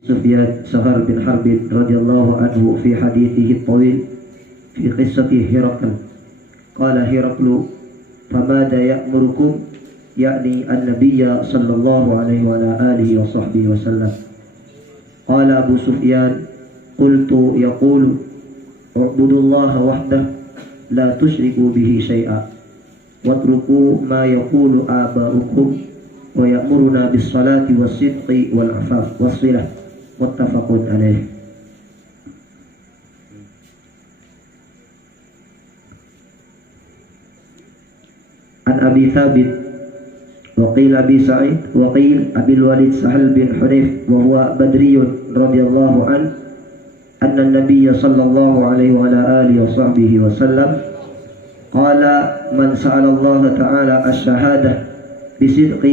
سفيان سهر بن حرب رضي الله عنه في حديثه الطويل في قصة هرقل قال هرقل فماذا يأمركم يعني النبي صلى الله عليه وعلى آله وصحبه وسلم. قال أبو سفيان قلت يقول اعبدوا الله وحده لا تشركوا به شيئا واتركوا ما يقول آباؤكم ويأمرنا بالصلاة والصدق والعفاف والصلة متفق عليه. عن أبي ثابت وقيل أبي سعيد وقيل أبي الوليد سهل بن حنيف وهو بدري رضي الله عنه أن النبي صلى الله عليه وعلى آله وصحبه وسلم قال من سأل الله تعالى الشهادة بصدق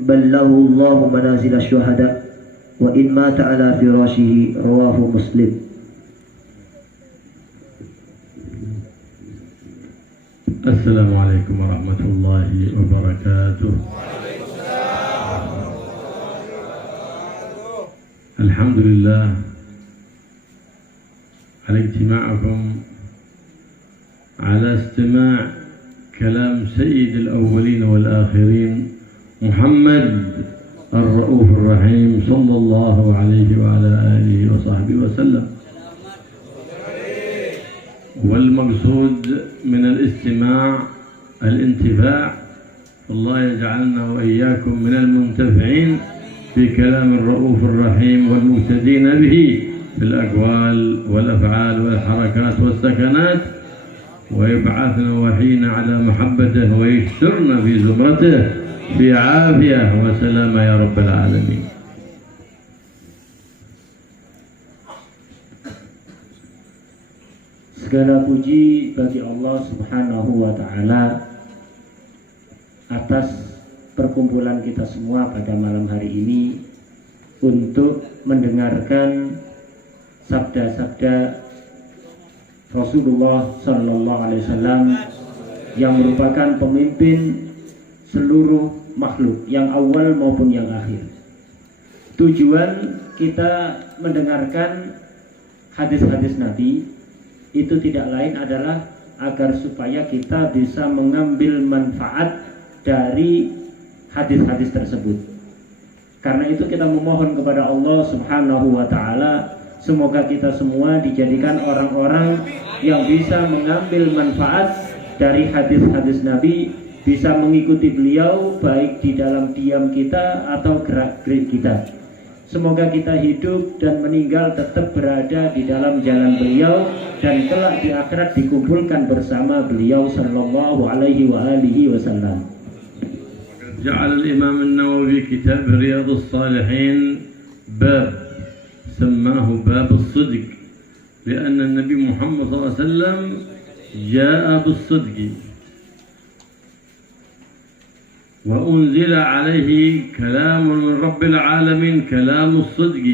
بلغه الله منازل الشهداء وإن مات على فراشه. رواه مسلم. السلام عليكم ورحمة الله وبركاته. الحمد لله على اجتماعكم على استماع كلام سيد الأولين والآخرين محمد الرؤوف الرحيم صلى الله عليه وعلى آله وصحبه وسلم. والمقصود من الاستماع الانتفاع، الله يجعلنا وإياكم من المنتفعين بكلام الرؤوف الرحيم والمهتدين به في الأقوال والأفعال والحركات والسكنات، ويبعثنا وحينا على محبته ويشترنا في زمرته في عافية وسلامة يا رب العالمين. Segala puji bagi Allah Subhanahu wa Ta'ala atas perkumpulan kita semua pada malam hari ini untuk mendengarkan sabda-sabda Rasulullah Sallallahu Alaihi Wasallam yang merupakan pemimpin seluruh makhluk yang awal maupun yang akhir. Tujuan kita mendengarkan hadis-hadis Nabi itu tidak lain adalah agar supaya kita bisa mengambil manfaat dari hadis-hadis tersebut. Karena itu kita memohon kepada Allah Subhanahu wa Ta'ala, semoga kita semua dijadikan orang-orang yang bisa mengambil manfaat dari hadis-hadis Nabi, bisa mengikuti beliau baik di dalam diam kita atau gerak-gerik kita. Semoga kita hidup dan meninggal tetap berada di dalam jalan beliau dan kelak di akhirat dikumpulkan bersama beliau sallallahu alaihi wa alihi wasallam. جعل الإمام النووي كتاب رياض الصالحين باب سماه باب الصدق، لأن النبي محمد صلى الله عليه وسلم جاء بالصدق وأنزل عليه كلام من رب العالمين كلام الصدق،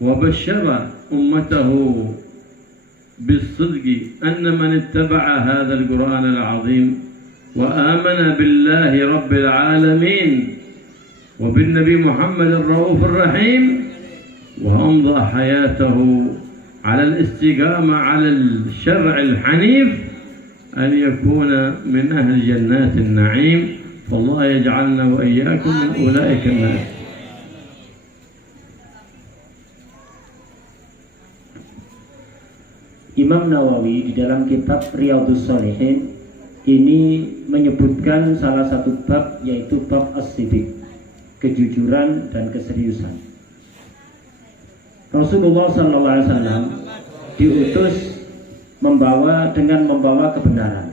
وبشر أمته بالصدق أن من اتبع هذا القرآن العظيم وآمن بالله رب العالمين وبالنبي محمد الرؤوف الرحيم وأمضى حياته على الاستقامة على الشرع الحنيف أن يكون من أهل جنات النعيم، فالله يجعلنا وإياكم من أولئك الناس. Imam Nawawi di dalam kitab Riyadhus Shalihin ini menyebutkan salah satu bab, yaitu bab as-siddiq, kejujuran dan keseriusan. Rasulullah SAW diutus dengan membawa kebenaran.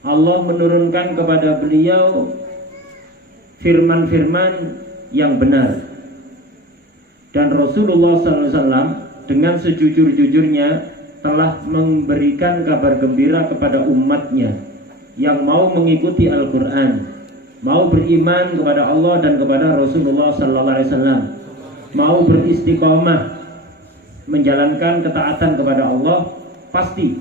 Allah menurunkan kepada beliau firman-firman yang benar, dan Rasulullah SAW dengan sejujur-jujurnya telah memberikan kabar gembira kepada umatnya yang mau mengikuti Al-Quran, mau beriman kepada Allah dan kepada Rasulullah SAW, mau beristiqomah menjalankan ketaatan kepada Allah, pasti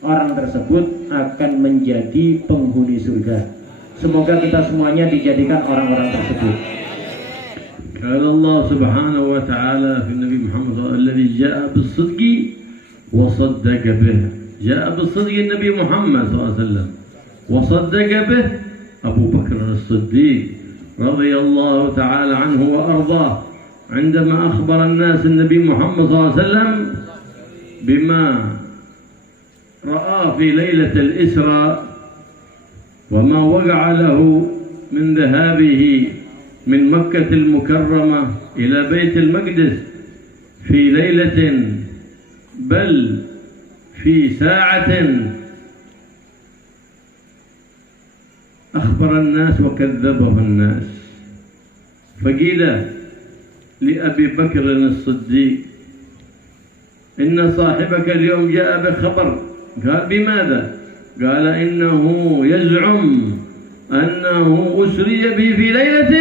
orang tersebut akan menjadi penghuni surga. Semoga kita semuanya dijadikan orang-orang tersebut. قال الله سبحانه وتعالى في النبي محمد صلى الله عليه وسلم الذي جاء بالصدق وصدق به. جاء بالصدق النبي محمد صلى الله عليه وسلم وصدق به أبو بكر الصديق رضي الله تعالى عنه وأرضاه عندما أخبر الناس النبي محمد صلى الله عليه وسلم بما رأى في ليلة الإسراء وما وقع له من ذهابه من مكة المكرمة إلى بيت المقدس في ليلة بل في ساعة أخبر الناس وكذبه الناس. فقيل لأبي بكر الصديق إن صاحبك اليوم جاء بخبر. قال بماذا؟ قال إنه يزعم أنه أسري به في ليلة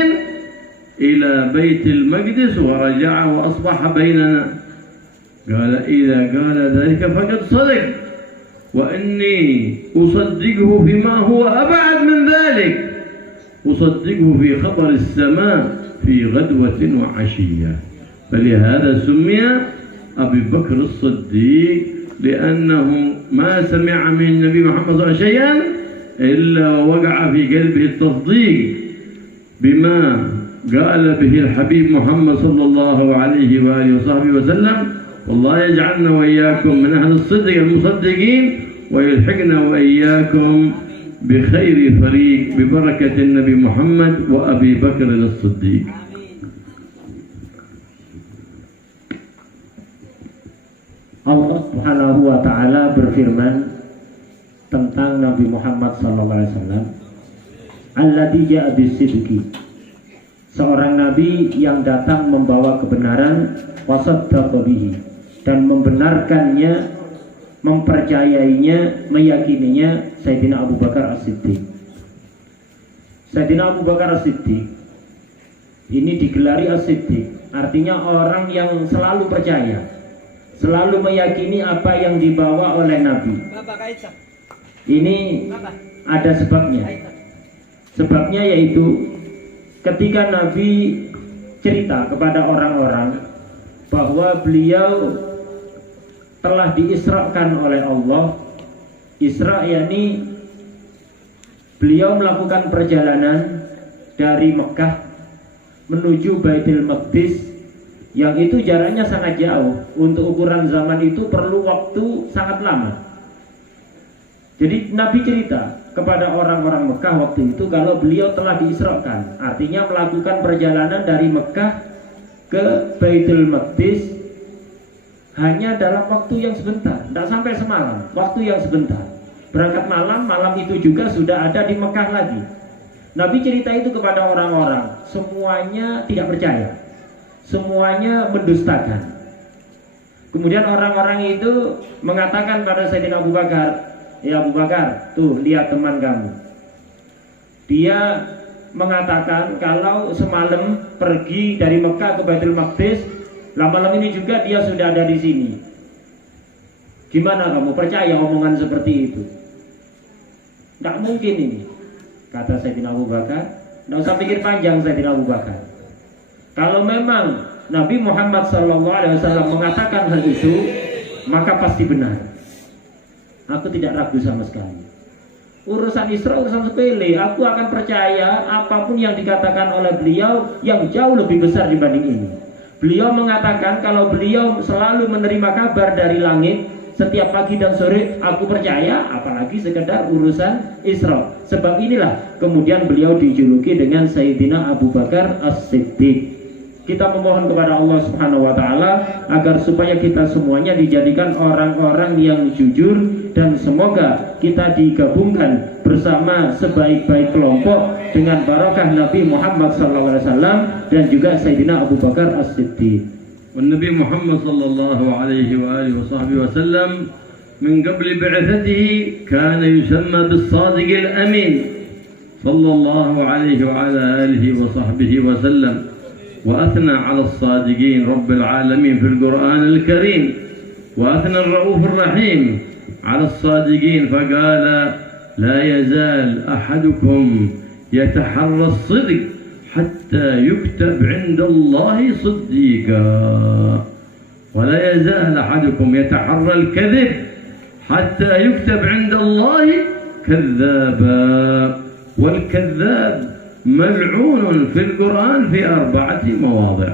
إلى بيت المقدس ورجع وأصبح بيننا. قال إذا قال ذلك فقد صدق وإني أصدقه فيما هو أبعد من ذلك، أصدقه في خبر السماء في غدوة وعشية. فلهذا سمي أبي بكر الصديق لأنه ما سمع من النبي محمد صلى الله عليه وسلم شيئا إلا وقع في قلبه التصديق بما قال به الحبيب محمد صلى الله عليه وآله وصحبه وسلم. والله يجعلنا وإياكم من أهل الصدق المصدقين ويلحقنا وإياكم بخير فريق ببركة النبي محمد وأبي بكر الصديق. Allah Subhanahu wa taala berfirman tentang Nabi Muhammad sallallahu alaihi wasallam, alladzi ja'a bis-sidqi, seorang nabi yang datang membawa kebenaran, wasaddaqa bihi, dan membenarkannya, mempercayainya, meyakininya Sayyidina Abu Bakar As-Siddiq. Sayyidina Abu Bakar As-Siddiq ini digelari As-Siddiq, artinya orang yang selalu percaya, selalu meyakini apa yang dibawa oleh Nabi. Ini ada sebabnya. Sebabnya yaitu ketika Nabi cerita kepada orang-orang bahwa beliau telah diisrakan oleh Allah. Isra yakni beliau melakukan perjalanan dari Mekah menuju Baitul Maqdis, yang itu jaraknya sangat jauh. Untuk ukuran zaman itu perlu waktu sangat lama. Jadi Nabi cerita kepada orang-orang Mekah waktu itu kalau beliau telah diisrakan, artinya melakukan perjalanan dari Mekah ke Baitul Maqdis hanya dalam waktu yang sebentar, tidak sampai semalam, waktu yang sebentar. Berangkat malam, malam itu juga sudah ada di Mekah lagi. Nabi cerita itu kepada orang-orang, semuanya tidak percaya, semuanya mendustakan. Kemudian orang-orang itu mengatakan pada Sayyidina Abu Bakar, ya Abu Bakar, tuh lihat teman kamu. Dia mengatakan kalau semalam pergi dari Mekah ke Baitul Maqdis, malam ini juga dia sudah ada di sini. Gimana kamu percaya omongan seperti itu? Tidak mungkin ini, kata Sayyidina Abu Bakar. Tidak usah pikir panjang Sayyidina Abu Bakar. Kalau memang Nabi Muhammad SAW mengatakan hal itu, maka pasti benar. Aku tidak ragu sama sekali. Urusan Isra urusan sepele. Aku akan percaya apapun yang dikatakan oleh beliau yang jauh lebih besar dibanding ini. Beliau mengatakan kalau beliau selalu menerima kabar dari langit setiap pagi dan sore, aku percaya, apalagi sekedar urusan Isra. Sebab inilah kemudian beliau dijuluki dengan Sayyidina Abu Bakar As-Siddiq. Kita memohon kepada Allah Subhanahu wa taala agar supaya kita semuanya dijadikan orang-orang yang jujur, dan semoga kita digabungkan bersama sebaik-baik kelompok dengan barakah Nabi Muhammad SAW dan juga Sayyidina Abu Bakar As-Siddiq. والنبي محمد صلى الله عليه وآله وصحبه وسلم من قبل بعثته كان يسمى بالصادق الأمين صلى الله عليه وعلى آله وصحبه وسلم، وأثنى على الصادقين رب العالمين في القرآن الكريم، وأثنى الرؤوف الرحيم على الصادقين فقال لا يزال أحدكم يتحرى الصدق حتى يكتب عند الله صديقا ولا يزال أحدكم يتحرى الكذب حتى يكتب عند الله كذابا والكذاب ملعون في القرآن في 4 مواضع.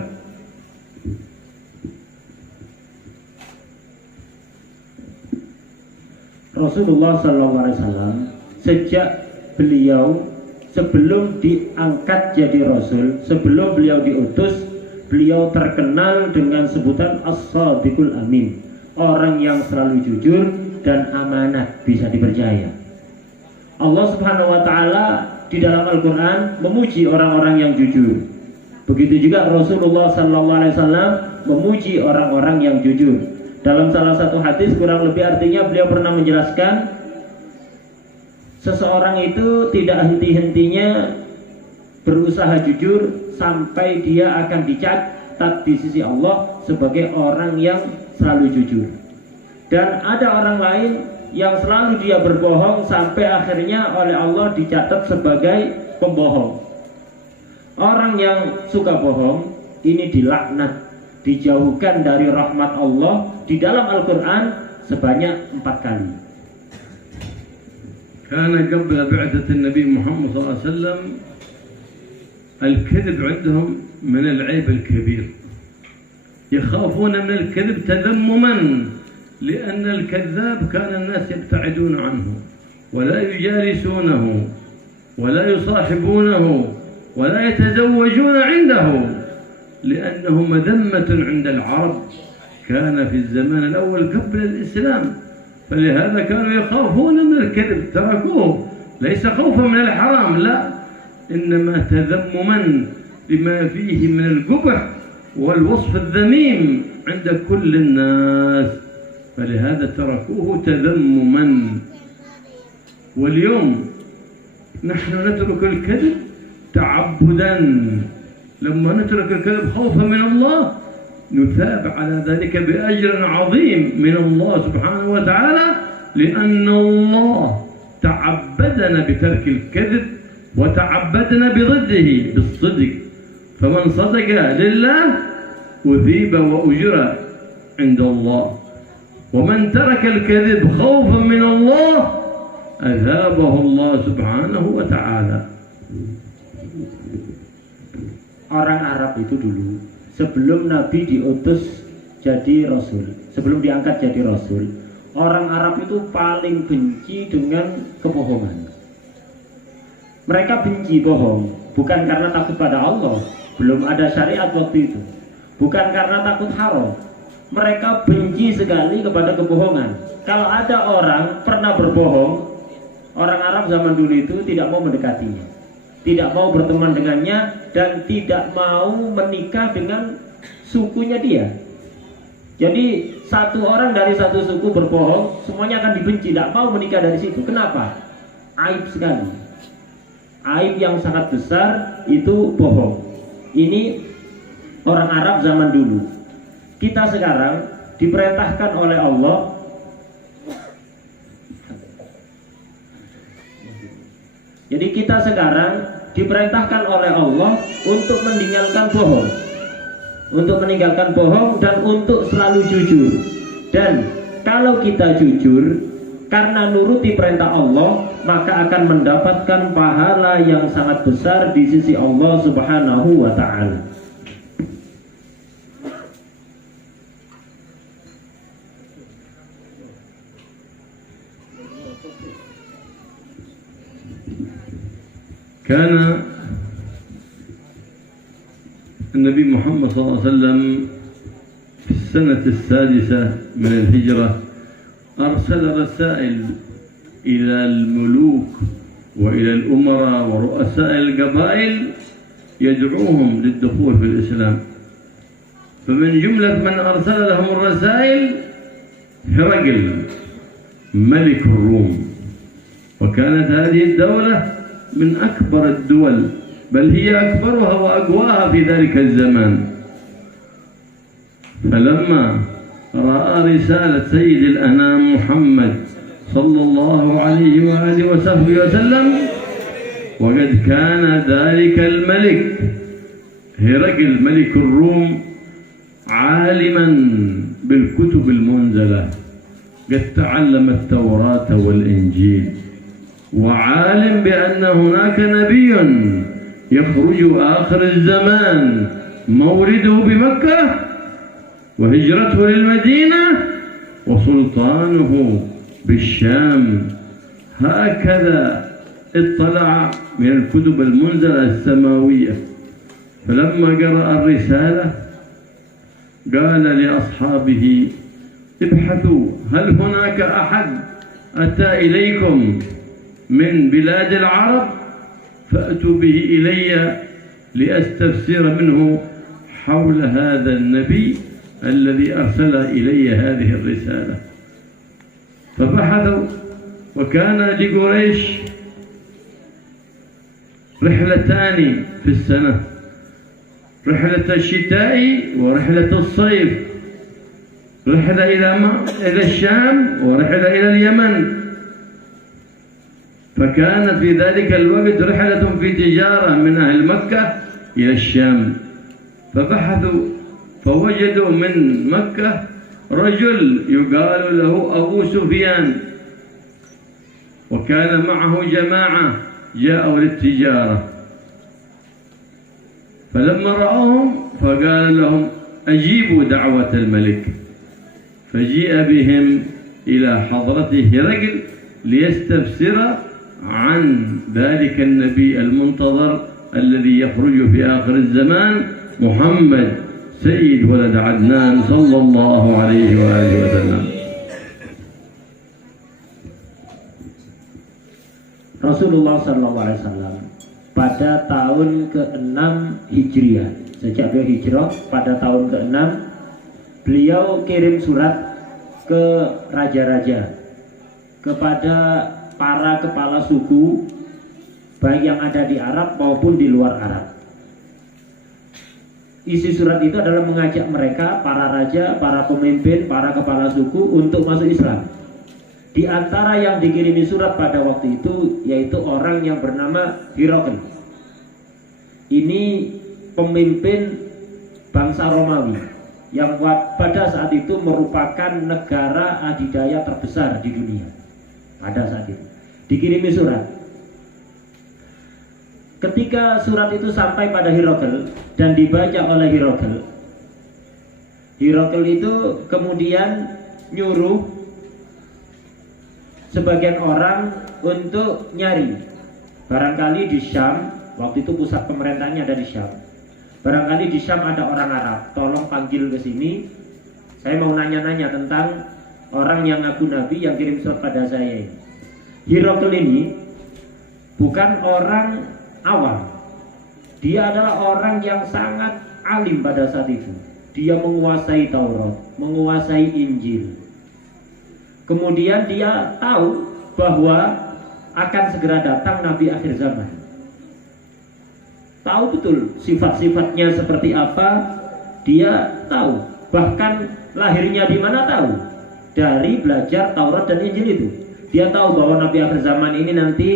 Rasulullah SAW sejak beliau sebelum diangkat jadi Rasul, sebelum beliau diutus, beliau terkenal dengan sebutan As-Shadiqul Amin, orang yang selalu jujur dan amanat, bisa dipercaya. Allah Subhanahu wa Ta'ala di dalam Al-Quran memuji orang-orang yang jujur. Begitu juga Rasulullah SAW memuji orang-orang yang jujur. Dalam salah satu hadis kurang lebih artinya beliau pernah menjelaskan, seseorang itu tidak henti-hentinya berusaha jujur sampai dia akan dicatat di sisi Allah sebagai orang yang selalu jujur. Dan ada orang lain yang selalu dia berbohong sampai akhirnya oleh Allah dicatat sebagai pembohong. Orang yang suka bohong ini dilaknat, dijauhkan dari rahmat Allah di dalam Al-Quran sebanyak 4 kali. كان قبل بعثة النبي محمد صلى الله عليه وسلم الكذب عندهم من العيب الكبير، يخافون من الكذب تذمما، لأن الكذاب كان الناس يبتعدون عنه ولا يجالسونه ولا يصاحبونه ولا يتزوجون عنده، لأنه مذمة عند العرب، كان في الزمان الأول قبل الإسلام، فلهذا كانوا يخافون من الكذب، تركوه ليس خوفا من الحرام، لا، إنما تذمما لما فيه من القبح والوصف الذميم عند كل الناس، فلهذا تركوه تذمما. واليوم نحن نترك الكذب تعبدا، لما نترك الكذب خوفا من الله نثاب على ذلك بأجر عظيم من الله سبحانه وتعالى، لأن الله تعبدنا بترك الكذب وتعبدنا بضده بالصدق، فمن صدق لله أثيب وأجر عند الله، ومن ترك الكذب خوفا من الله أثابه الله سبحانه وتعالى. Orang Arab itu dulu sebelum Nabi diutus jadi Rasul, sebelum diangkat jadi Rasul, orang Arab itu paling benci dengan kebohongan. Mereka benci bohong, bukan karena takut pada Allah, belum ada syariat waktu itu, bukan karena takut haram. Mereka benci sekali kepada kebohongan. Kalau ada orang pernah berbohong, orang Arab zaman dulu itu tidak mau mendekatinya, tidak mau berteman dengannya, dan tidak mau menikah dengan sukunya dia. Jadi satu orang dari satu suku berbohong, semuanya akan dibenci, tidak mau menikah dari situ. Kenapa? Aib sekali, aib yang sangat besar itu bohong. Ini orang Arab zaman dulu. Kita sekarang diperintahkan oleh Allah Jadi kita sekarang diperintahkan oleh Allah untuk meninggalkan bohong, dan untuk selalu jujur. Dan kalau kita jujur karena nuruti perintah Allah, maka akan mendapatkan pahala yang sangat besar di sisi Allah Subhanahu wa Ta'ala. كان النبي محمد صلى الله عليه وسلم في السنة السادسة من الهجرة أرسل رسائل إلى الملوك وإلى الأمراء ورؤساء القبائل يدعوهم للدخول في الإسلام. فمن جملة من أرسل لهم الرسائل هرقل ملك الروم، وكانت هذه الدولة من أكبر الدول، بل هي أكبرها وأقواها في ذلك الزمان. فلما رأى رسالة سيد الأنام محمد صلى الله عليه وآله وصحبه وسلم وقد كان ذلك الملك هرقل ملك الروم عالما بالكتب المنزلة، قد تعلم التوراة والإنجيل، وعالم بأن هناك نبي يخرج آخر الزمان مولده بمكة وهجرته للمدينة وسلطانه بالشام. هكذا اطلع من الكتب المنزلة السماوية. فلما قرأ الرسالة قال لأصحابه: ابحثوا، هل هناك أحد أتى إليكم من بلاد العرب؟ فأتوا به إلي لأستفسر منه حول هذا النبي الذي أرسل إلي هذه الرسالة. فبحثوا، وكان لقريش رحلتان في السنة، رحلة الشتاء ورحلة الصيف، رحلة إلى الشام ورحلة إلى اليمن. فكانت في ذلك الوقت رحلة في تجارة من أهل مكة إلى الشام. فبحثوا فوجدوا من مكة رجل يقال له أبو سفيان، وكان معه جماعة جاءوا للتجارة. فلما رأوهم فقال لهم: أجيبوا دعوة الملك. فجيء بهم إلى حضرة هرقل ليستفسر عن ذلك النبي المنتظر الذي يخرج في آخر الزمان، محمد سيد ولد عدنان صلى الله عليه وآله وسلم. Rasulullah SAW pada tahun ke-6 Hijriah, sejak beliau hijrah pada tahun ke-6, beliau kirim surat ke raja-raja, kepada para kepala suku baik yang ada di Arab maupun di luar Arab. Isi surat itu adalah mengajak mereka, para raja, para pemimpin, para kepala suku untuk masuk Islam. Di antara yang dikirimi surat pada waktu itu yaitu orang yang bernama Herakl. Ini pemimpin bangsa Romawi yang pada saat itu merupakan negara adidaya terbesar di dunia. Pada saat itu dikirimi surat. Ketika surat itu sampai pada Herakl dan dibaca oleh Herakl, Herakl itu kemudian nyuruh sebagian orang untuk nyari, barangkali di Syam, waktu itu pusat pemerintahnya ada di Syam, barangkali di Syam ada orang Arab, tolong panggil ke sini, saya mau nanya-nanya tentang orang yang ngaku nabi yang kirim surat pada saya. Herakl ini bukan orang awam, dia adalah orang yang sangat alim pada saat itu. Dia menguasai Taurat, menguasai Injil. Kemudian dia tahu bahwa akan segera datang Nabi akhir zaman. Tahu betul sifat-sifatnya seperti apa, dia tahu. Bahkan lahirnya di mana tahu. Dari belajar Taurat dan Injil itu. Dia tahu bahwa Nabi akhir zaman ini nanti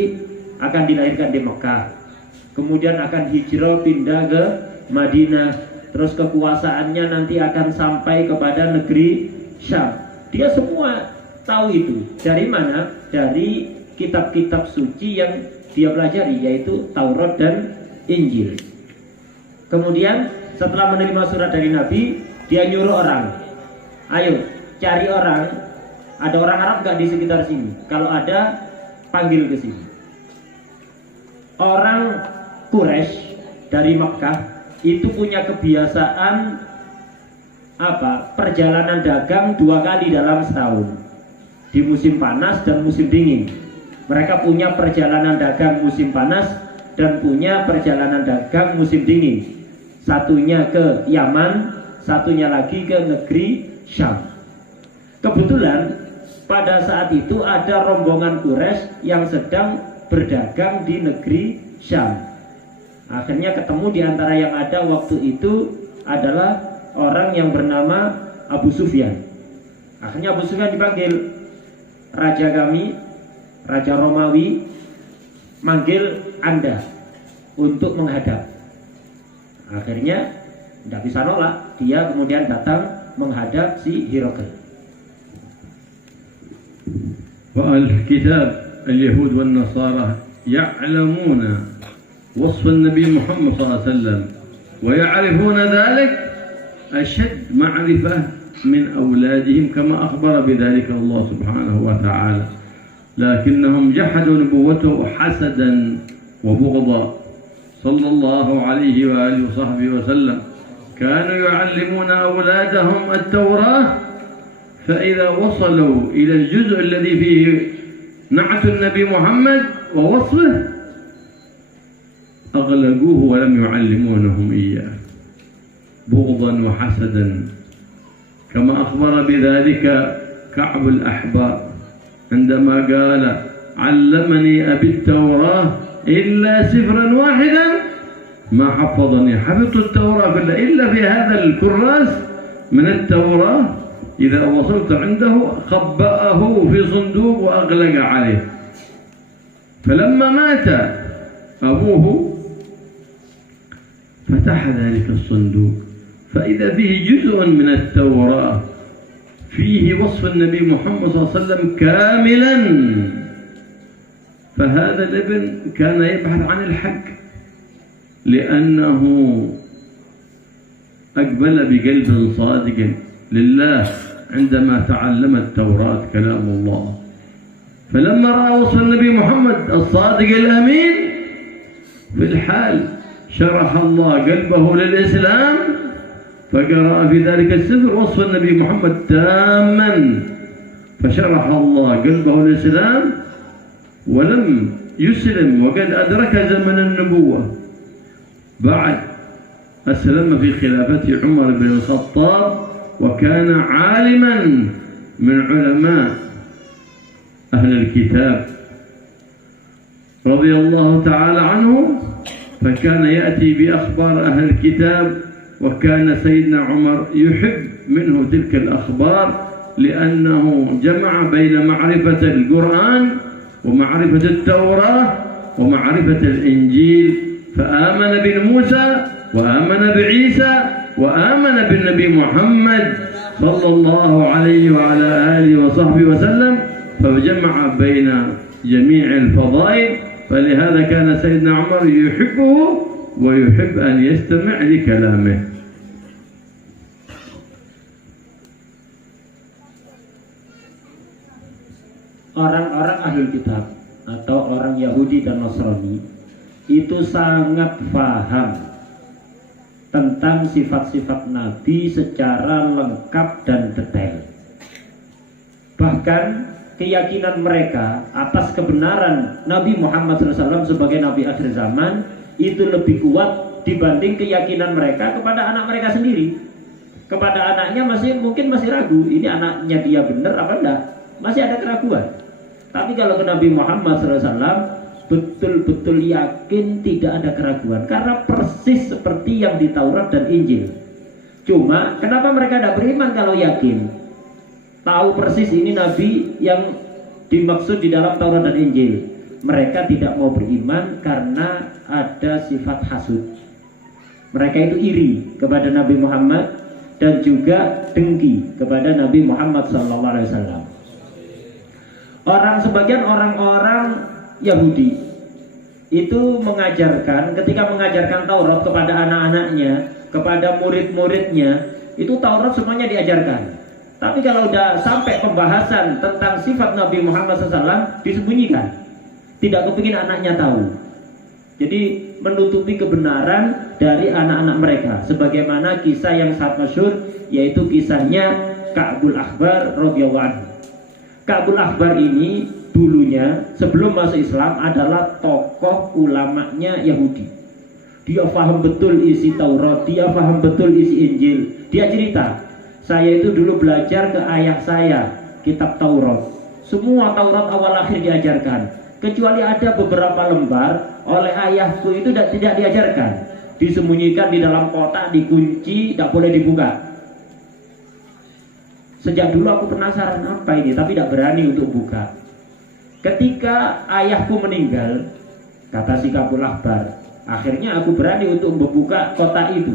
akan dilahirkan di Mekah. Kemudian akan hijrah pindah ke Madinah. Terus kekuasaannya nanti akan sampai kepada negeri Syam. Dia semua tahu itu. Dari mana? Dari kitab-kitab suci yang dia pelajari, yaitu Taurat dan Injil. Kemudian setelah menerima surat dari Nabi, dia nyuruh orang, ayo cari orang, ada orang Arab gak di sekitar sini? Kalau ada, panggil ke sini. Orang Quraisy dari Makkah itu punya kebiasaan perjalanan dagang 2 kali dalam setahun, di musim panas dan musim dingin. Mereka punya perjalanan dagang musim panas dan punya perjalanan dagang musim dingin. Satunya ke Yaman, satunya lagi ke negeri Syam. Kebetulan pada saat itu ada rombongan Quraisy yang sedang berdagang di negeri Syam. Akhirnya ketemu di antara yang ada waktu itu adalah orang yang bernama Abu Sufyan. Akhirnya Abu Sufyan dipanggil, raja kami, raja Romawi, manggil Anda untuk menghadap. Akhirnya tidak bisa nolak, dia kemudian datang menghadap si Herakl. والكتاب اليهود والنصارى يعلمون وصف النبي محمد صلى الله عليه وسلم ويعرفون ذلك أشد معرفة من أولادهم كما أخبر بذلك الله سبحانه وتعالى، لكنهم جحدوا نبوته حسدا وبغضا. صلى الله عليه وآله وصحبه وسلم كانوا يعلمون أولادهم التوراة، فإذا وصلوا إلى الجزء الذي فيه نعت النبي محمد ووصفه أغلقوه ولم يعلمونهم إياه بغضا وحسدا، كما أخبر بذلك كعب الأحبار عندما قال علمني أبي التوراة إلا سفرا واحدا ما حفظني، حفظت التوراة كلها إلا في هذا الكراس من التوراة، إذا وصلت عنده خبأه في صندوق وأغلق عليه. فلما مات أبوه فتح ذلك الصندوق فإذا فيه جزء من التوراة فيه وصف النبي محمد صلى الله عليه وسلم كاملا، فهذا الابن كان يبحث عن الحق لأنه أقبل بقلب صادق لله عندما تعلم التوراة كلام الله. فلما رأى وصف النبي محمد الصادق الأمين في الحال شرح الله قلبه للإسلام، فقرأ في ذلك السفر وصف النبي محمد تاما، فشرح الله قلبه للإسلام ولم يسلم وقد أدرك زمن النبوة. بعد أسلم في خلافة عمر بن الخطاب وكان عالما من علماء أهل الكتاب رضي الله تعالى عنه، فكان يأتي بأخبار أهل الكتاب، وكان سيدنا عمر يحب منه تلك الأخبار لأنه جمع بين معرفة القرآن ومعرفة التوراة ومعرفة الإنجيل، فآمن بموسى وآمن بعيسى وآمن بالنبي محمد صلى الله عليه وعلى آله وصحبه وسلم، فجمع بين جميع الفضائل، فلهذا كان سيدنا عمر يحبه ويحب أن يستمع لكلامه. Orang-orang ahlul kitab atau orang Yahudi dan Nasrani itu sangat paham tentang sifat-sifat Nabi secara lengkap dan detail. Bahkan keyakinan mereka atas kebenaran Nabi Muhammad SAW sebagai Nabi akhir zaman itu lebih kuat dibanding keyakinan mereka kepada anak mereka sendiri. Kepada anaknya mungkin masih ragu, ini anaknya dia benar apa enggak, masih ada keraguan. Tapi kalau ke Nabi Muhammad SAW betul-betul yakin, tidak ada keraguan, karena persis seperti yang di Taurat dan Injil. Cuma kenapa mereka tidak beriman kalau yakin? Tahu persis ini Nabi yang dimaksud di dalam Taurat dan Injil. Mereka tidak mau beriman karena ada sifat hasud. Mereka itu iri kepada Nabi Muhammad dan juga dengki kepada Nabi Muhammad SAW. Sebagian orang-orang Yahudi itu mengajarkan, ketika mengajarkan Taurat kepada anak-anaknya, kepada murid-muridnya, itu Taurat semuanya diajarkan. Tapi kalau sudah sampai pembahasan tentang sifat Nabi Muhammad SAW, disembunyikan. Tidak kepingin anaknya tahu. Jadi menutupi kebenaran dari anak-anak mereka. Sebagaimana kisah yang sangat masyhur, yaitu kisahnya Ka'bul Ahbar radhiyallahu anhu. Ka'bul Ahbar ini dulunya sebelum masuk Islam adalah tokoh ulamanya Yahudi. Dia paham betul isi Taurat, dia paham betul isi Injil. Dia cerita, saya itu dulu belajar ke ayah saya kitab Taurat. Semua Taurat awal akhir diajarkan, kecuali ada beberapa lembar oleh ayahku itu tidak diajarkan, disembunyikan di dalam kotak, dikunci, tidak boleh dibuka. Sejak dulu aku penasaran apa ini, tapi tidak berani untuk buka. Ketika ayahku meninggal, kata si Kabul Ahbar. Akhirnya aku berani untuk membuka kotak itu.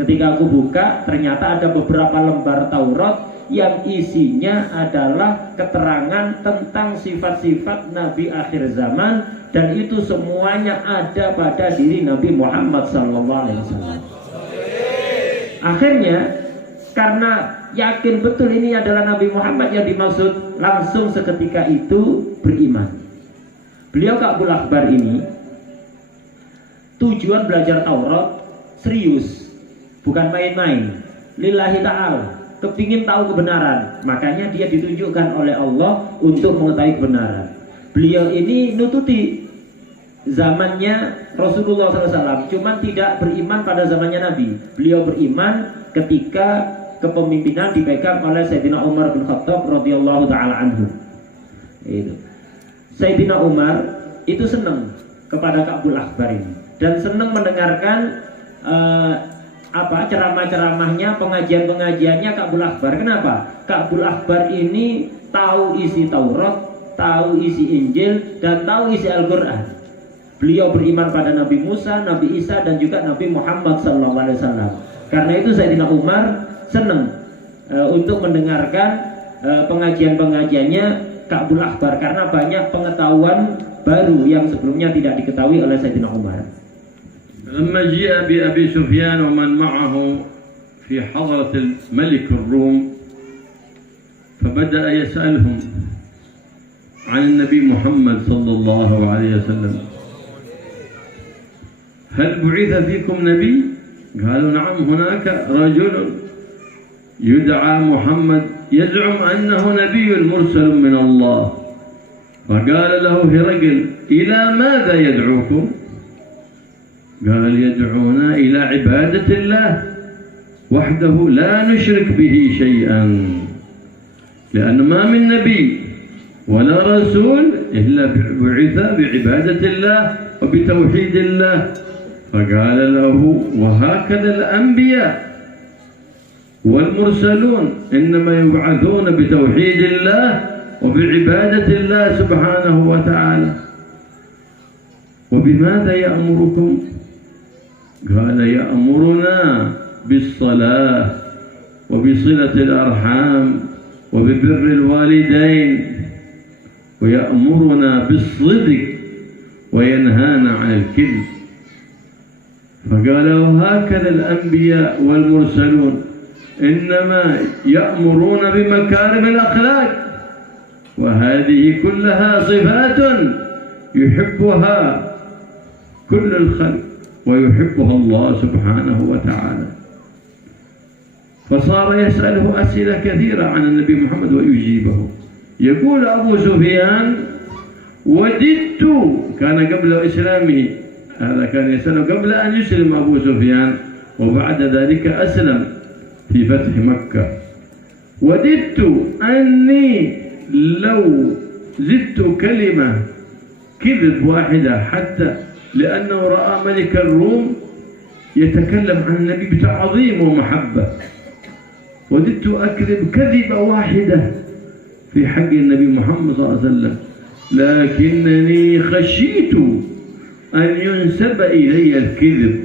Ketika aku buka, ternyata ada beberapa lembar Taurat yang isinya adalah keterangan tentang sifat-sifat Nabi akhir zaman, dan itu semuanya ada pada diri Nabi Muhammad SAW. Akhirnya karena yakin betul ini adalah Nabi Muhammad yang dimaksud, langsung seketika itu beriman. Beliau Kabul Ahbar ini tujuan belajar Taurat serius, bukan main-main, lillahi ta'ala, kepingin tahu kebenaran. Makanya dia ditunjukkan oleh Allah untuk mengetahui kebenaran. Beliau ini nututi zamannya Rasulullah SAW, cuman tidak beriman pada zamannya Nabi. Beliau beriman ketika kepemimpinan dipegang oleh Sayyidina Umar bin Khattab radhiyallahu taala anhu. Itu. Sayyidina Umar itu senang kepada Kabul Ahbar ini dan senang mendengarkan ceramah-ceramahnya, pengajian-pengajiannya Kabul Ahbar. Kenapa? Kabul Ahbar ini tahu isi Taurat, tahu isi Injil, dan tahu isi Al-Quran. Beliau beriman pada Nabi Musa, Nabi Isa, dan juga Nabi Muhammad SAW. Karena itu Sayyidina Umar senang untuk mendengarkan pengajian-pengajiannya Kabul Ahbar, karena banyak pengetahuan baru yang sebelumnya tidak diketahui oleh Sayyidina Umar. لما جاء بأبي سفيان ومن معه في حضرة الملك الروم فبدأ يسألهم عن النبي محمد صلى الله عليه وسلم: هل بعث فيكم نبي؟ قالوا: نعم، هناك رجل يدعى محمد يزعم أنه نبي مرسل من الله. فقال له هرقل: إلى ماذا يدعوكم؟ قال: يدعونا إلى عبادة الله وحده لا نشرك به شيئا، لأن ما من نبي ولا رسول إلا بعث بعبادة الله وبتوحيد الله. فقال له: وهكذا الأنبياء والمرسلون إنما يبعثون بتوحيد الله وبعبادة الله سبحانه وتعالى. وبماذا يأمركم؟ قال: يأمرنا بالصلاة وبصلة الأرحام وببر الوالدين، ويأمرنا بالصدق وينهانا عن الكذب. فقال: وهكذا الأنبياء والمرسلون إنما يأمرون بمكارم الأخلاق، وهذه كلها صفات يحبها كل الخلق ويحبها الله سبحانه وتعالى. فصار يسأله أسئلة كثيرة عن النبي محمد ويجيبه. يقول أبو سفيان: وددت، كان قبل إسلامه، هذا كان يسأله قبل أن يسلم أبو سفيان، وبعد ذلك أسلم في فتح مكة. وددت أني لو زدت كلمة كذب واحدة، حتى لأنه رأى ملك الروم يتكلم عن النبي بتعظيم ومحبة. وددت أكذب كذبة واحدة في حق النبي محمد صلى الله عليه وسلم، لكنني خشيت أن ينسب إلي الكذب،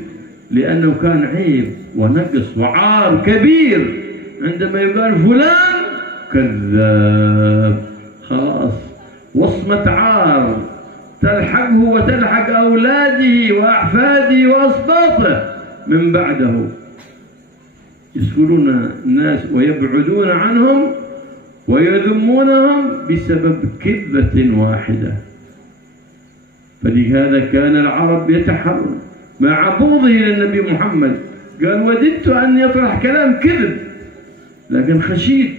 لأنه كان عيب ونقص وعار كبير عندما يقال فلان كذاب، خلاص وصمة عار تلحقه وتلحق أولاده وأحفاده وأسباطه من بعده. يسكنون الناس ويبعدون عنهم ويذمونهم بسبب كذبة واحدة. فلهذا كان العرب يتحرون مع بغضه للنبي محمد، قال: وددت أن يطرح كلام كذب، لكن خشيت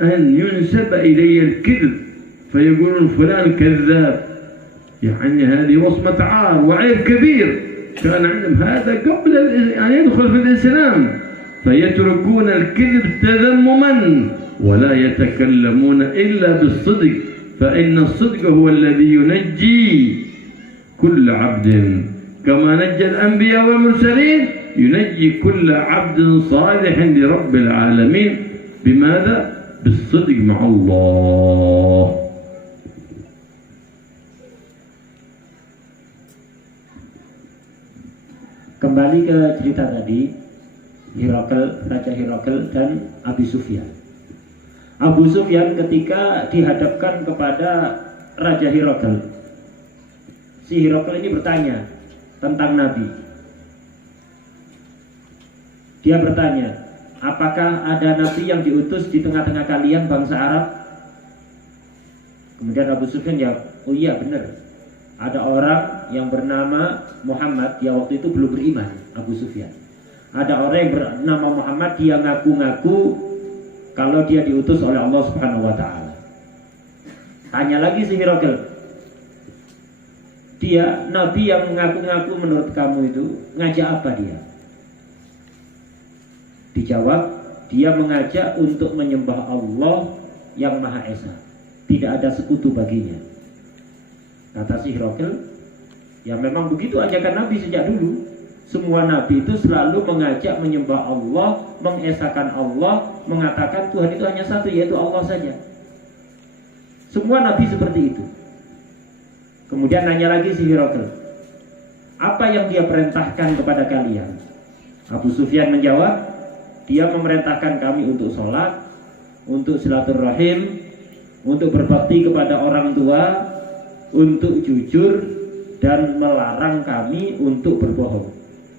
أن ينسب إلي الكذب فيقولون فلان كذاب، يعني هذه وصمة عار وعيب كبير كان عندهم، هذا قبل أن يدخل في الإسلام، فيتركون الكذب تذمما ولا يتكلمون إلا بالصدق، فإن الصدق هو الذي ينجي كل عبد، كما نجى الأنبياء والمرسلين ينجي كل عبد صالح لرب العالمين. بماذا؟ بالصدق مع الله. Kembali ke cerita tadi, Raja Herakl dan Abu Sufyan. Abu Sufyan ketika dihadapkan kepada Raja Herakl, si Herakl ini bertanya tentang Nabi. Dia bertanya, apakah ada Nabi yang diutus di tengah-tengah kalian bangsa Arab? Kemudian Abu Sufyan jawab, oh iya benar, ada orang yang bernama Muhammad. Dia waktu itu belum beriman, Abu Sufyan. Ada orang yang bernama Muhammad, dia ngaku-ngaku kalau dia diutus oleh Allah Subhanahu wa Ta'ala. Tanya lagi si Herakl, dia Nabi yang ngaku-ngaku menurut kamu itu ngajak apa dia? Dijawab, dia mengajak untuk menyembah Allah yang Maha Esa, tidak ada sekutu baginya. Kata si Herakl, ya memang begitu ajakan Nabi sejak dulu. Semua Nabi itu selalu mengajak menyembah Allah, mengesakan Allah, mengatakan Tuhan itu hanya satu, yaitu Allah saja. Semua Nabi seperti itu. Kemudian nanya lagi si Herakl, apa yang dia perintahkan kepada kalian? Abu Sufyan menjawab, dia memerintahkan kami untuk sholat, untuk silaturahim, untuk berbakti kepada orang tua, untuk jujur, dan melarang kami untuk berbohong.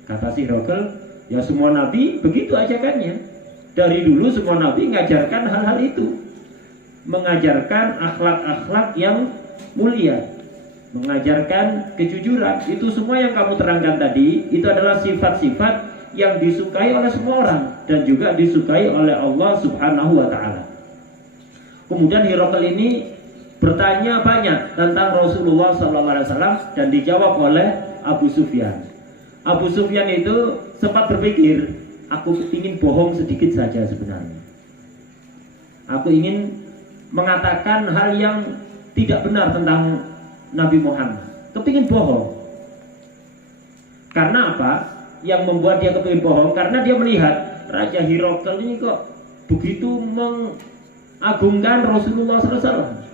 Kata si Herakl, ya semua Nabi begitu ajakannya. Dari dulu semua Nabi mengajarkan hal-hal itu, mengajarkan akhlak-akhlak yang mulia, mengajarkan kejujuran. Itu semua yang kamu terangkan tadi, itu adalah sifat-sifat yang disukai oleh semua orang dan juga disukai oleh Allah Subhanahu wa Ta'ala. Kemudian Herakl ini bertanya banyak tentang Rasulullah SAW dan dijawab oleh Abu Sufyan. Abu Sufyan itu sempat berpikir, aku ingin bohong sedikit saja sebenarnya. Aku ingin mengatakan hal yang tidak benar tentang Nabi Muhammad. Kepingin bohong. Karena apa? Yang membuat dia kepingin bohong, karena dia melihat Raja Herakl ini kok begitu mengagungkan Rasulullah SAW.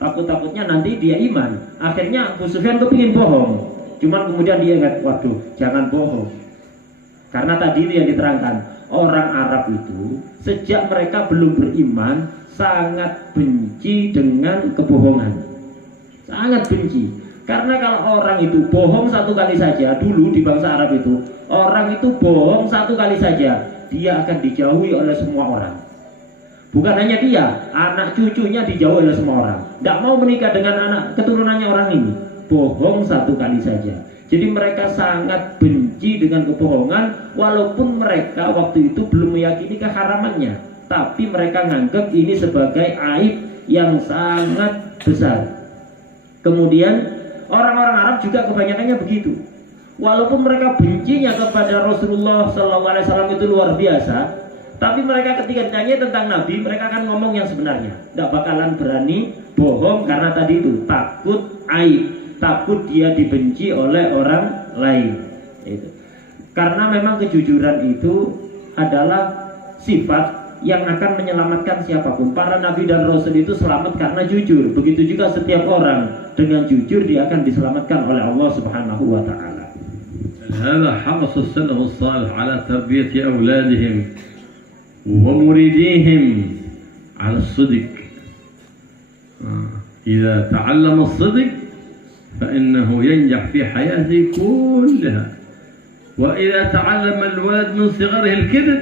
Takut-takutnya nanti dia iman. Akhirnya Abu Sufyan kepingin bohong. Cuman kemudian dia ingat, waduh, jangan bohong. Karena tadi itu yang diterangkan, orang Arab itu sejak mereka belum beriman sangat benci dengan kebohongan. Sangat benci. Karena kalau orang itu bohong satu kali saja, dulu di bangsa Arab itu, orang itu bohong satu kali saja, dia akan dijauhi oleh semua orang. Bukan hanya dia, anak cucunya dijauhi oleh semua orang. Tidak mau menikah dengan anak keturunannya orang ini. Bohong satu kali saja. Jadi mereka sangat benci dengan kebohongan, walaupun mereka waktu itu belum meyakini keharamannya, tapi mereka menganggap ini sebagai aib yang sangat besar. Kemudian orang-orang Arab juga kebanyakannya begitu. Walaupun mereka bencinya kepada Rasulullah SAW itu luar biasa, tapi mereka ketika ditanya tentang Nabi, mereka akan ngomong yang sebenarnya. Tidak bakalan berani bohong karena tadi itu takut aib, takut dia dibenci oleh orang lain. Itu. Karena memang kejujuran itu adalah sifat yang akan menyelamatkan siapapun. Para nabi dan rasul itu selamat karena jujur. Begitu juga setiap orang dengan jujur dia akan diselamatkan oleh Allah Subhanahu wa Ta'ala. هذا حرص السلف الصالح على تربية أولادهم ومريديهم على الصدق. إذا تعلم الصدق فإنه ينجح في حياته كلها، وإذا تعلم الولد من صغره الكذب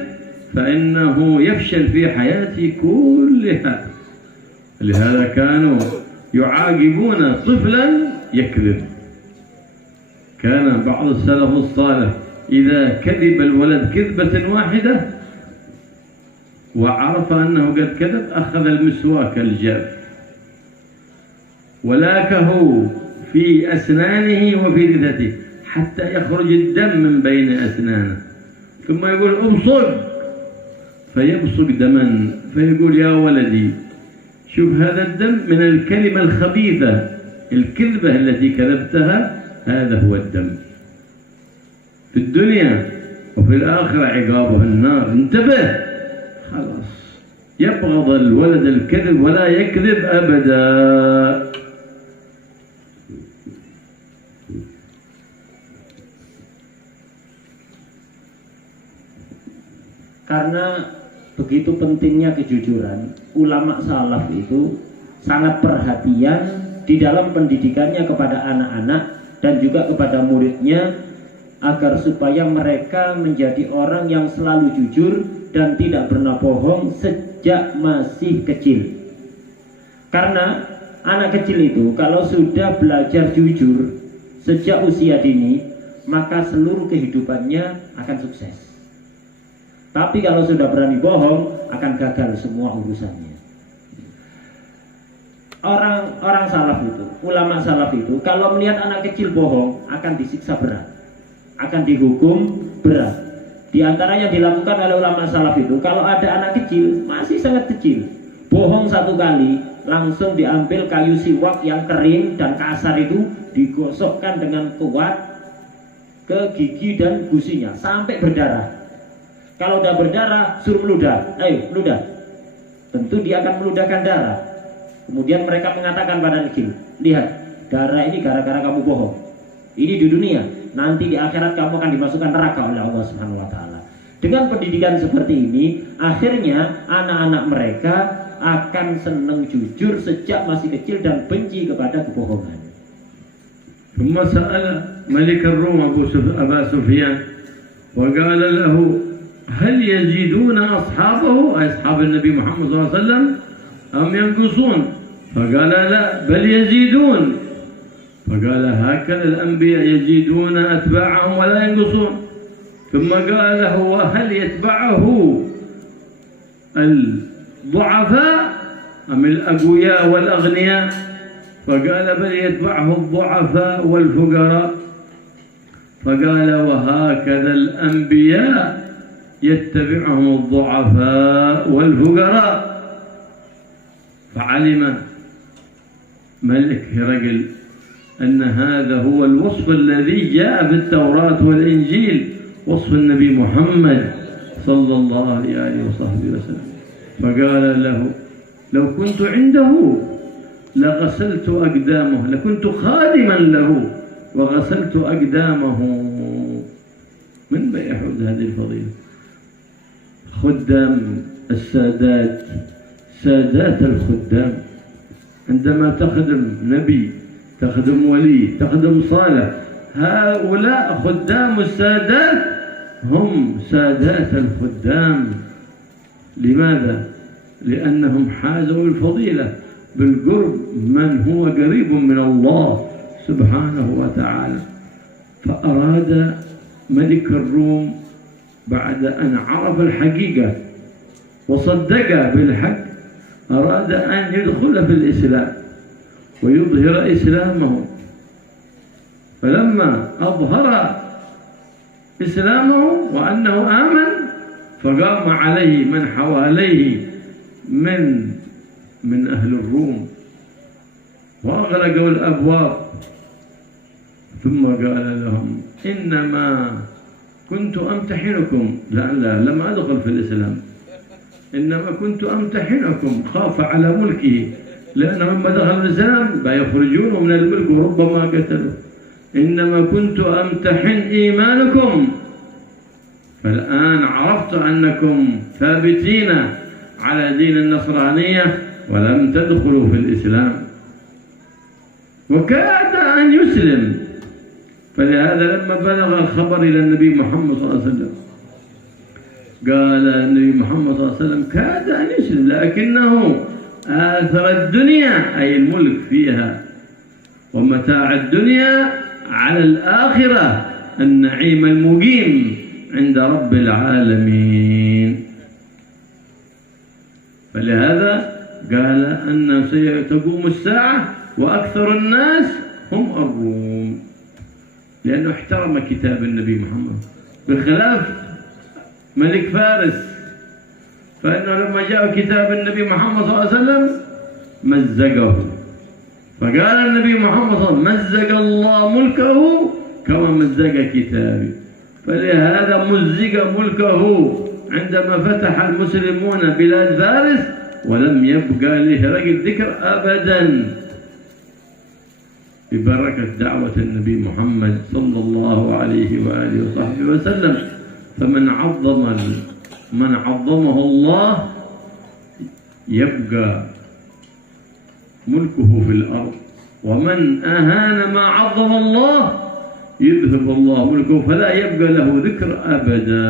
فإنه يفشل في حياته كلها. لهذا كانوا يعاقبون طفلا يكذب. كان بعض السلف الصالح إذا كذب الولد كذبة واحدة وعرف أنه قد كذب أخذ المسواك الجاف ولاكه في أسنانه وفي لثته حتى يخرج الدم من بين أسنانه، ثم يقول أبصق، فيبصق دما، فيقول يا ولدي شوف هذا الدم من الكلمة الخبيثة، الكذبة التي كذبتها، هذا هو الدم. في الدنيا وفي الآخرة عقابه النار. انتبه، خلاص يبغض الولد الكذب ولا يكذب أبدا. Karena begitu pentingnya kejujuran, ulama salaf itu sangat perhatian di dalam pendidikannya kepada anak-anak dan juga kepada muridnya, agar supaya mereka menjadi orang yang selalu jujur dan tidak pernah bohong sejak masih kecil. Karena anak kecil itu kalau sudah belajar jujur sejak usia dini, maka seluruh kehidupannya akan sukses. Tapi kalau sudah berani bohong, akan gagal semua urusannya. Orang salaf itu, ulama salaf itu, kalau melihat anak kecil bohong, akan disiksa berat, akan dihukum berat. Di antara yang dilakukan oleh ulama salaf itu, kalau ada anak kecil, masih sangat kecil, bohong satu kali, langsung diambil kayu siwak yang kering dan kasar itu, digosokkan dengan kuat ke gigi dan gusinya sampai berdarah. Kalau udah berdarah, suruh meludah. Ayo, meludah. Tentu dia akan meludahkan darah. Kemudian mereka mengatakan pada kecil, lihat, darah ini gara-gara kamu bohong. Ini di dunia, nanti di akhirat kamu akan dimasukkan neraka oleh Allah Subhanahu wa taala. Dengan pendidikan seperti ini, akhirnya anak-anak mereka akan senang jujur sejak masih kecil dan benci kepada kebohongan. ثم سأل ملك الروم أبا سفيان وقال له هل يزيدون أصحابه أصحاب النبي محمد صلى الله عليه وسلم أم ينقصون؟ فقال لا بل يزيدون. فقال هكذا الأنبياء يزيدون أتباعهم ولا ينقصون. ثم قال له وهل يتبعه الضعفاء أم الأقوياء والأغنياء؟ فقال بل يتبعه الضعفاء والفقراء. فقال وهكذا الأنبياء يتبعهم الضعفاء والفقراء. فعلم ملك هرقل أن هذا هو الوصف الذي جاء في التوراة والإنجيل، وصف النبي محمد صلى الله عليه وصحبه وسلم. فقال له لو كنت عنده لغسلت أقدامه، لكنت خادما له وغسلت أقدامه. من بيحوز هذه الفضيلة؟ خدام السادات، سادات الخدام، عندما تخدم نبي، تخدم ولي، تخدم صالح، هؤلاء خدام السادات هم سادات الخدام. لماذا؟ لأنهم حازوا الفضيلة بالقرب من هو قريب من الله سبحانه وتعالى. فأراد ملك الروم بعد أن عرف الحقيقة وصدق بالحق، أراد أن يدخل في الإسلام ويظهر إسلامه. فلما أظهر إسلامه وأنه آمن، فقام عليه من حواليه من أهل الروم وأغلقوا الأبواب. ثم قال لهم إنما كنت أمتحنكم، لا لم أدخل في الإسلام، إنما كنت أمتحنكم، خاف على ملكه، لأنه لما دخل الإسلام بيخرجونه من الملك وربما قتلوا. إنما كنت أمتحن إيمانكم، فالآن عرفت أنكم ثابتين على دين النصرانية ولم تدخلوا في الإسلام. وكاد أن يسلم. فلهذا لما بلغ الخبر إلى النبي محمد صلى الله عليه وسلم، قال النبي محمد صلى الله عليه وسلم كاد أن يسلم، لكنه آثر الدنيا أي الملك فيها ومتاع الدنيا على الآخرة، النعيم المقيم عند رب العالمين. فلهذا قال أن ستقوم الساعة وأكثر الناس هم الروم، لأنه احترم كتاب النبي محمد بخلاف ملك فارس، فإنه لما جاء كتاب النبي محمد صلى الله عليه وسلم مزقه. فقال النبي محمد صلى الله عليه وسلم مزق الله ملكه كما مزق كتابي. فلهذا مزق ملكه عندما فتح المسلمون بلاد فارس، ولم يبقى لهرقل ذكر أبدا، ببركة دعوة النبي محمد صلى الله عليه وآله وصحبه وسلم. فمن عظم Man 'azzamahu Allah yabqa mulkuhu fil ard. Wa man ahana ma 'azzama Allah yudhhib Allah mulkuhu fala yabqa lahu dhikr abada.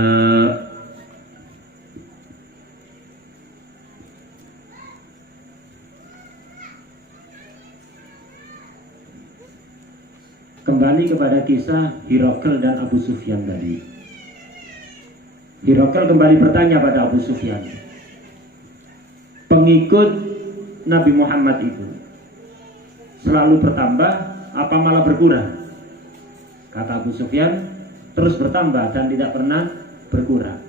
Kembali kepada kisah Hiraql dan Abu Sufyan tadi. Hiraql kembali bertanya pada Abu Sufyan, pengikut Nabi Muhammad itu selalu bertambah apa malah berkurang? Kata Abu Sufyan, terus bertambah dan tidak pernah berkurang.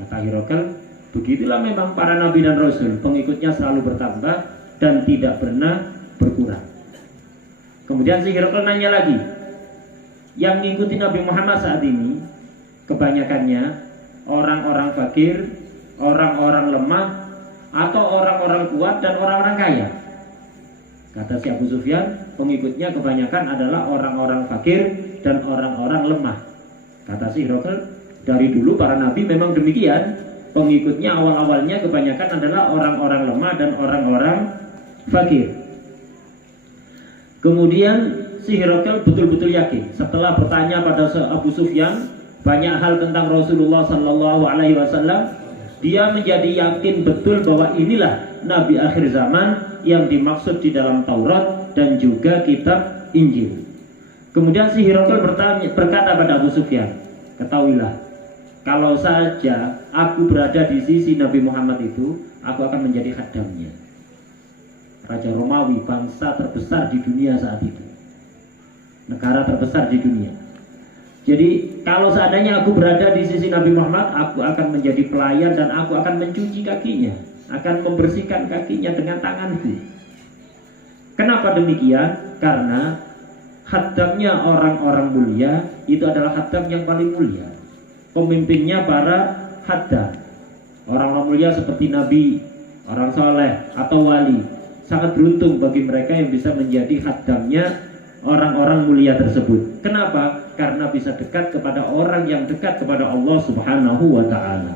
Kata Hiraql, begitulah memang para Nabi dan Rasul, pengikutnya selalu bertambah dan tidak pernah berkurang. Kemudian si Hiraql nanya lagi, yang ngikuti Nabi Muhammad saat ini kebanyakannya orang-orang fakir, orang-orang lemah, atau orang-orang kuat dan orang-orang kaya? Kata si Abu Sufyan, pengikutnya kebanyakan adalah orang-orang fakir dan orang-orang lemah. Kata si Hiraql, dari dulu para nabi memang demikian, pengikutnya awal-awalnya kebanyakan adalah orang-orang lemah dan orang-orang fakir. Kemudian si Hiraql betul-betul yakin setelah bertanya pada Abu Sufyan banyak hal tentang Rasulullah Sallallahu Alaihi Wasallam, dia menjadi yakin betul bahwa inilah Nabi akhir zaman yang dimaksud di dalam Taurat dan juga kitab Injil. Kemudian si Hiraql berkata pada Abu Sufyan, ketahuilah, kalau saja aku berada di sisi Nabi Muhammad itu, aku akan menjadi khadamnya. Raja Romawi, bangsa terbesar di dunia saat itu, negara terbesar di dunia. Jadi kalau seandainya aku berada di sisi Nabi Muhammad, aku akan menjadi pelayan dan aku akan mencuci kakinya, akan membersihkan kakinya dengan tanganku. Kenapa demikian? Karena khadamnya orang-orang mulia itu adalah khadam yang paling mulia. Pemimpinnya para khadam, orang-orang mulia seperti Nabi, orang soleh atau wali. Sangat beruntung bagi mereka yang bisa menjadi khadamnya orang-orang mulia tersebut. Kenapa? Karena bisa dekat kepada orang yang dekat kepada Allah Subhanahu wa ta'ala.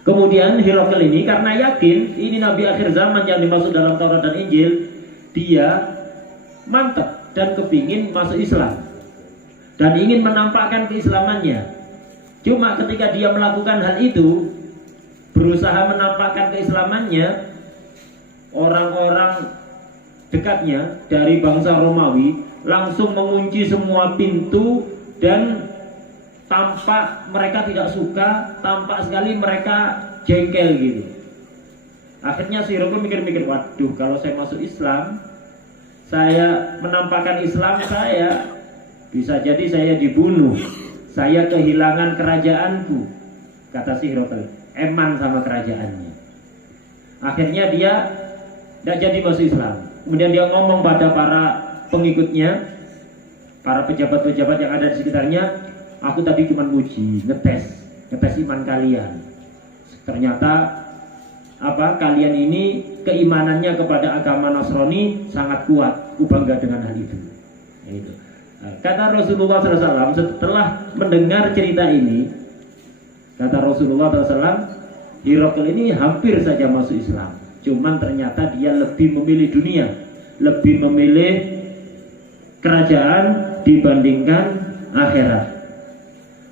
Kemudian Hiraql ini karena yakin ini Nabi akhir zaman yang dimaksud dalam Taurat dan Injil, dia mantap dan kepingin masuk Islam dan ingin menampakkan keislamannya. Cuma ketika dia melakukan hal itu, berusaha menampakkan keislamannya, orang-orang dekatnya dari bangsa Romawi langsung mengunci semua pintu dan tampak mereka tidak suka, tampak sekali mereka jengkel gitu. Akhirnya si Hiraql mikir-mikir, waduh, kalau saya masuk Islam, saya menampakkan Islam, saya bisa jadi saya dibunuh, saya kehilangan kerajaanku. Kata si Hiraql, eman sama kerajaannya. Akhirnya dia tidak jadi masuk Islam. Kemudian dia ngomong pada para pengikutnya, para pejabat-pejabat yang ada di sekitarnya, aku tadi cuma uji, ngetes iman kalian. Ternyata kalian ini keimanannya kepada agama Nasrani sangat kuat. Aku bangga dengan hal itu. Itu. Kata Rasulullah SAW setelah mendengar cerita ini, kata Rasulullah SAW, Hiraql ini hampir saja masuk Islam. Cuman ternyata dia lebih memilih dunia, lebih memilih kerajaan dibandingkan akhirat.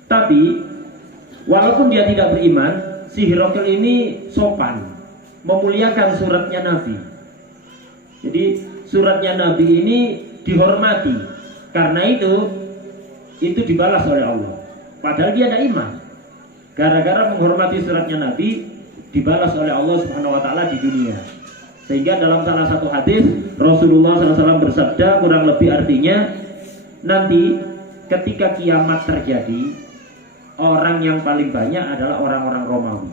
Tapi walaupun dia tidak beriman, si Hiraql ini sopan, memuliakan suratnya Nabi. Jadi suratnya Nabi ini dihormati. Karena itu dibalas oleh Allah. Padahal dia ada iman. Gara-gara menghormati suratnya Nabi, dibalas oleh Allah Subhanahu wa ta'ala di dunia. Sehingga dalam salah satu hadis Rasulullah SAW bersabda, kurang lebih artinya, nanti ketika kiamat terjadi, orang yang paling banyak adalah orang-orang Romawi.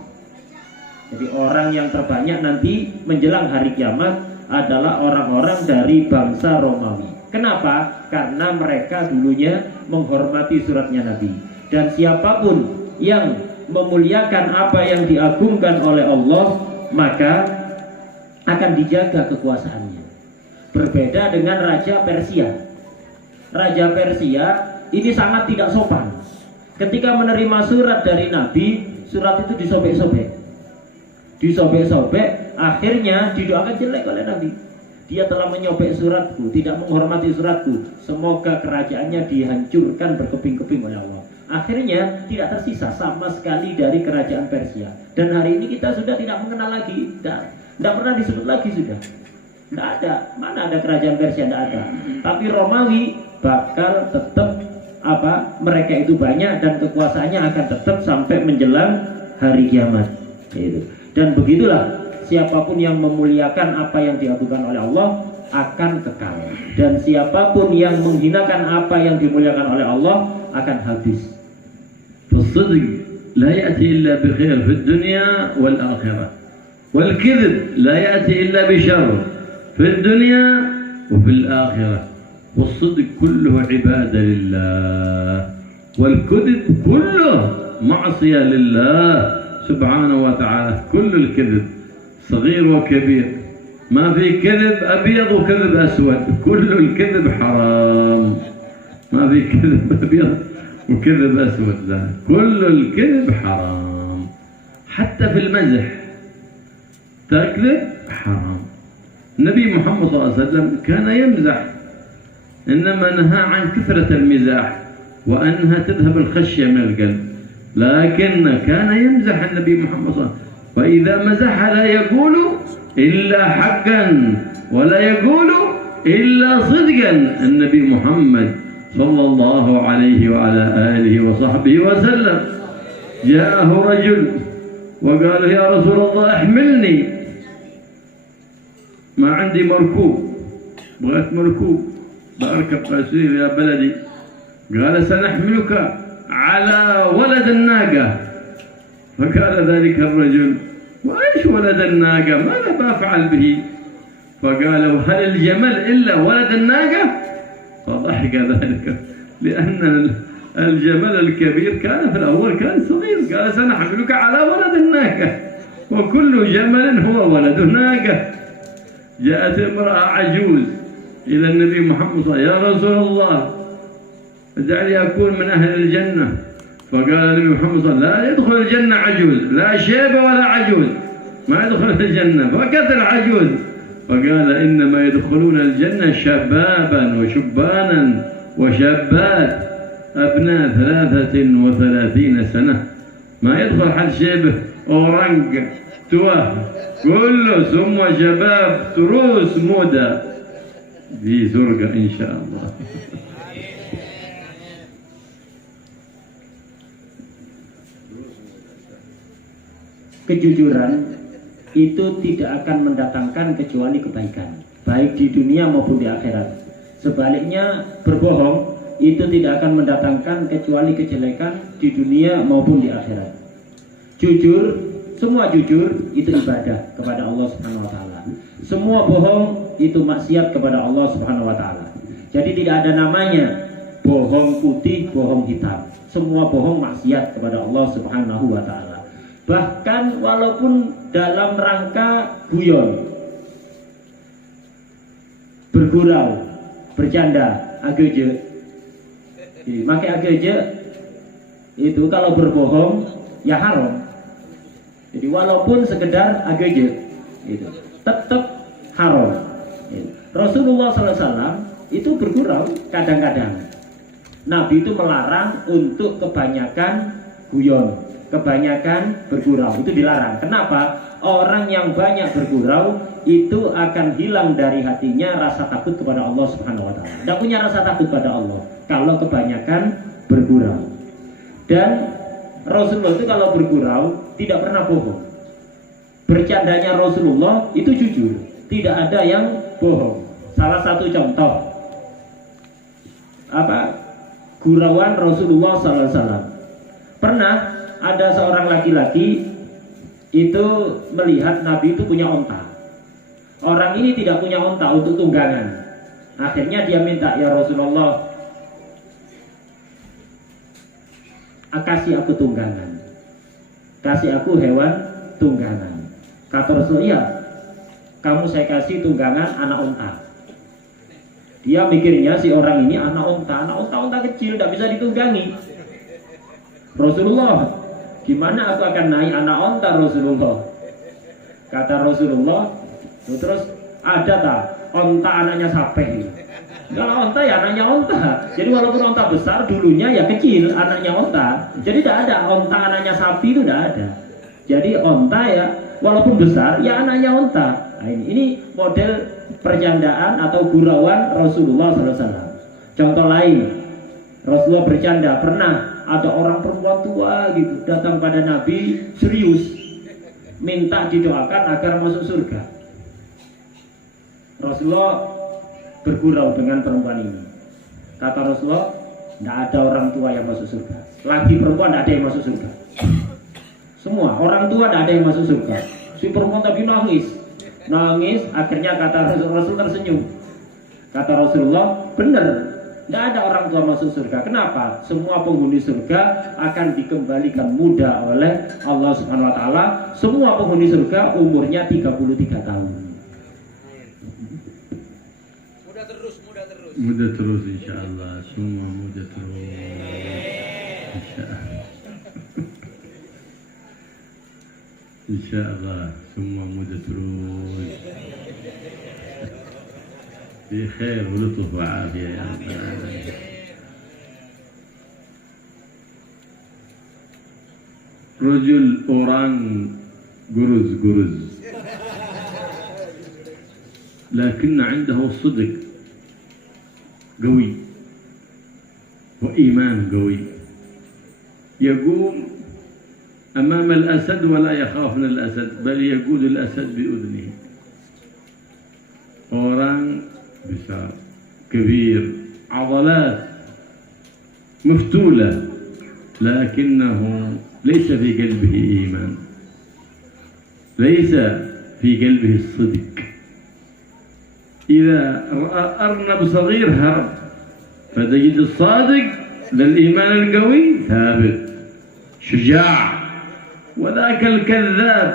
Jadi orang yang terbanyak nanti menjelang hari kiamat adalah orang-orang dari bangsa Romawi. Kenapa? Karena mereka dulunya menghormati suratnya Nabi. Dan siapapun yang memuliakan apa yang diagungkan oleh Allah, maka akan dijaga kekuasaannya. Berbeda dengan Raja Persia. Raja Persia ini sangat tidak sopan. Ketika menerima surat dari Nabi, surat itu disobek-sobek. Disobek-sobek, akhirnya didoakan jelek oleh Nabi. Dia telah menyobek suratku, tidak menghormati suratku. Semoga kerajaannya dihancurkan berkeping-keping oleh Allah. Akhirnya tidak tersisa sama sekali dari kerajaan Persia. Dan hari ini kita sudah tidak mengenal lagi, tidak pernah disebut lagi sudah. Tidak ada, mana ada kerajaan Persia, tidak ada. Tapi Romawi bakal tetap mereka itu banyak dan kekuasaannya akan tetap sampai menjelang hari kiamat. Dan begitulah, siapapun yang memuliakan apa yang diaturkan oleh Allah akan kekal. Dan siapapun yang menghinakan apa yang dimuliakan oleh Allah akan habis. فالصدق لا يأتي إلا بخير في الدنيا والآخرة، والكذب لا يأتي إلا بشر في الدنيا وفي الآخرة، والصدق كله عبادة لله، والكذب كله معصية لله سبحانه وتعالى. كل الكذب صغير وكبير، ما في كذب أبيض وكذب أسود، كل الكذب حرام. ما في كذب أبيض وكذب أسود، لا، كل الكذب حرام. حتى في المزح تكذب حرام. النبي محمد صلى الله عليه وسلم كان يمزح، إنما نهى عن كثرة المزاح وأنها تذهب الخشية من القلب، لكن كان يمزح النبي محمد صلى الله عليه وسلم، فإذا مزح لا يقول إلا حقا ولا يقول إلا صدقا. النبي محمد صلى الله عليه وعلى آله وصحبه وسلم جاءه رجل وقال يا رسول الله احملني، ما عندي مركوب، بغيت مركوب بركب أسير يا بلدي. قال سنحملك على ولد الناقة. فقال ذلك الرجل وإيش ولد الناقة، ماذا بفعل به؟ فقال هل الجمل إلا ولد الناقة؟ فضحك ذلك، لأن الجمل الكبير كان في الأول كان صغير. قال سنحملك على ولد الناقة، وكل جمل هو ولد ناقة. جاءت امرأة عجوز إلى النبي محمد صلى الله عليه وسلم يا رسول الله اجعلي أكون من أهل الجنة. فقال النبي محمد صلى الله عليه وسلم لا يدخل الجنة عجوز، لا شيبة ولا عجوز، ما يدخل الجنة فقط العجوز. فقال إنما يدخلون الجنة شبابا وشبانا وشابات أبناء 33 سنة، ما يدخل حد شيبة أورنج توه، كله ثم شباب تروس مودة في زرقة إن شاء الله. Kejujuran itu tidak akan mendatangkan kecuali kebaikan, baik di dunia maupun di akhirat. Sebaliknya, berbohong itu tidak akan mendatangkan kecuali kejelekan di dunia maupun di akhirat. Jujur, semua jujur itu ibadah kepada Allah Subhanahu wa taala. Semua bohong itu maksiat kepada Allah Subhanahu wa taala. Jadi tidak ada namanya bohong putih, bohong hitam. Semua bohong maksiat kepada Allah Subhanahu wa taala. Bahkan walaupun dalam rangka guyon, bergurau, bercanda, ageje. Maka ageje itu kalau berbohong ya haram. Jadi walaupun sekedar ageje itu tetap haram. Rasulullah SAW itu bergurau kadang-kadang. Nabi itu melarang untuk kebanyakan guyon, kebanyakan bergurau, itu dilarang. Kenapa? Orang yang banyak bergurau itu akan hilang dari hatinya rasa takut kepada Allah Subhanahu wa taala. Tidak punya rasa takut pada Allah kalau kebanyakan bergurau. Dan Rasulullah itu kalau bergurau tidak pernah bohong. Bercandanya Rasulullah itu jujur, tidak ada yang bohong. Salah satu contoh gurauan Rasulullah SAW. Pernah ada seorang laki-laki itu melihat Nabi itu punya onta. Orang ini tidak punya onta untuk tunggangan. Akhirnya dia minta, ya Rasulullah, kasih aku tunggangan, kasih aku hewan tunggangan. Kata Rasul, iya, kamu saya kasih tunggangan anak onta. Dia mikirnya si orang ini anak onta kecil, tidak bisa ditunggangi. Rasulullah, Gimana aku akan naik anak onta Rasulullah? Kata Rasulullah, terus ada tak onta anaknya sapi? Kalau onta ya anaknya onta. Jadi walaupun onta besar dulunya ya kecil anaknya onta. Jadi tidak ada onta anaknya sapi, itu tidak ada. Jadi onta ya walaupun besar ya anaknya onta. Nah, ini model percandaan atau gurauan Rasulullah SAW. Contoh lain, Rasulullah bercanda, pernah ada orang perempuan tua gitu datang pada Nabi serius minta didoakan agar masuk surga. Rasulullah bergurau dengan perempuan ini. Kata Rasulullah, tidak ada orang tua yang masuk surga. Lagi perempuan tidak ada yang masuk surga. Semua orang tua tidak ada yang masuk surga. Si perempuan tadi nangis. Akhirnya kata Rasul tersenyum. Kata Rasulullah, benar, tidak ada orang tua masuk surga. Kenapa? Semua penghuni surga akan dikembalikan muda oleh Allah Subhanahu Wa Taala. Semua penghuni surga umurnya 33 tahun. Muda terus insyaallah, semua muda terus insyaallah. Insyaallah semua muda terus. Fi khair wa lutf wa afiyah ya rabbal alamin. Rajul orang guruz لكن عنده صدق قوي وإيمان قوي يقوم أمام الأسد ولا يخاف من الأسد بل يقود الأسد بأذنه. orang besar كبير عضلات مفتولة لكنه ليس في قلبه إيمان، ليس في قلبه الصدق. إذا رأى أرنب صغير هرب، فتجد الصادق للإيمان القوي ثابت شجاع. وذاك الكذاب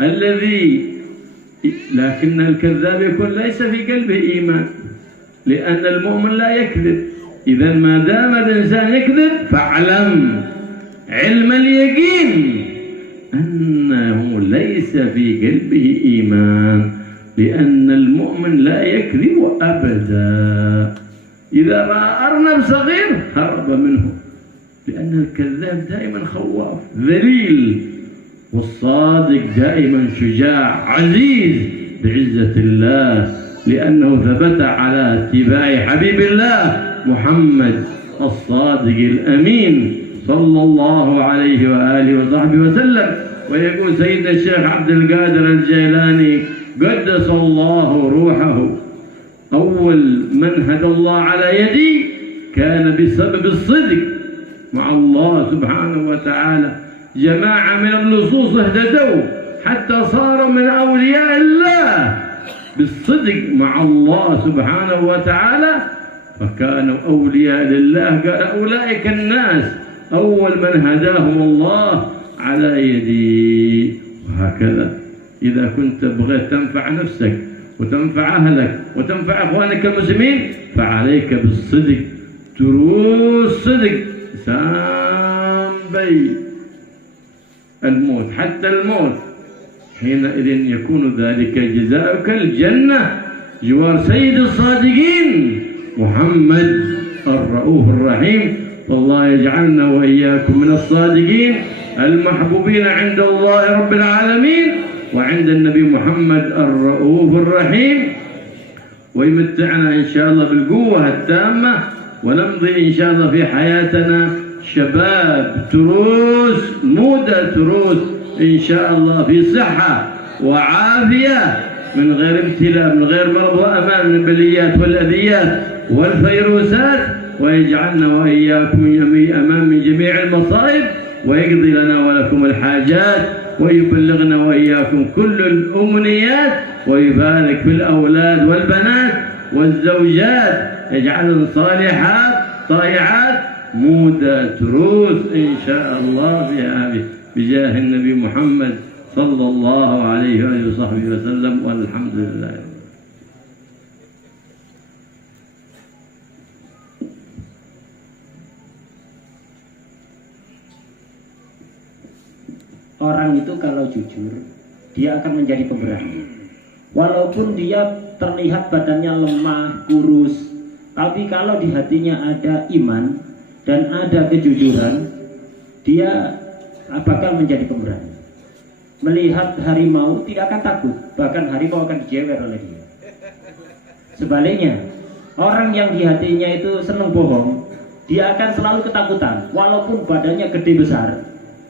الذي لكن الكذاب يكون ليس في قلبه إيمان، لأن المؤمن لا يكذب. إذا ما دام الإنسان يكذب فاعلم علم اليقين أنه ليس في قلبه إيمان، لأن المؤمن لا يكذب أبدا. إذا رأى أرنب صغير هرب منه، لأن الكذاب دائما خواف ذليل، والصادق دائما شجاع عزيز بعزة الله، لأنه ثبت على اتباع حبيب الله محمد الصادق الأمين صلى الله عليه وآله وصحبه وسلم. ويقول سيدنا الشيخ عبد القادر الجيلاني قدس الله روحه: أول من هدى الله على يدي كان بسبب الصدق مع الله سبحانه وتعالى. جماعة من اللصوص اهتدوا حتى صاروا من أولياء الله بالصدق مع الله سبحانه وتعالى، فكانوا أولياء لله. قال أولئك الناس أول من هداهم الله على يدي. وهكذا إذا كنت بغيت تنفع نفسك وتنفع أهلك وتنفع إخوانك المسلمين فعليك بالصدق، دروس صدق سامبي الموت حتى الموت. حينئذ يكون ذلك جزاؤك الجنة جوار سيد الصادقين محمد الرؤوف الرحيم. والله يجعلنا وإياكم من الصادقين المحبوبين عند الله رب العالمين وعند النبي محمد الرؤوف الرحيم، ويمتعنا إن شاء الله بالقوة التامة، ونمضي إن شاء الله في حياتنا شباب تروس مودة تروس إن شاء الله في صحة وعافية من غير ابتلاء من غير مرض وأمان من البليات والأذيات والفيروسات، ويجعلنا وإياكم أمام من جميع المصائب، ويقضي لنا ولكم الحاجات، ويبلغنا وإياكم كل الأمنيات، ويبارك في الأولاد والبنات والزوجات، يجعلهم صالحات طائعات مودة تروس إن شاء الله بجاه النبي محمد صلى الله عليه وآله وصحبه وسلم، والحمد لله. orang itu kalau jujur, dia akan menjadi pemberani. Walaupun dia terlihat badannya lemah, kurus, tapi kalau di hatinya ada iman dan ada kejujuran, dia bakal menjadi pemberani. Melihat harimau tidak akan takut, bahkan harimau akan dijewer oleh dia. Sebaliknya, orang yang di hatinya itu senang bohong, dia akan selalu ketakutan, walaupun badannya gede besar.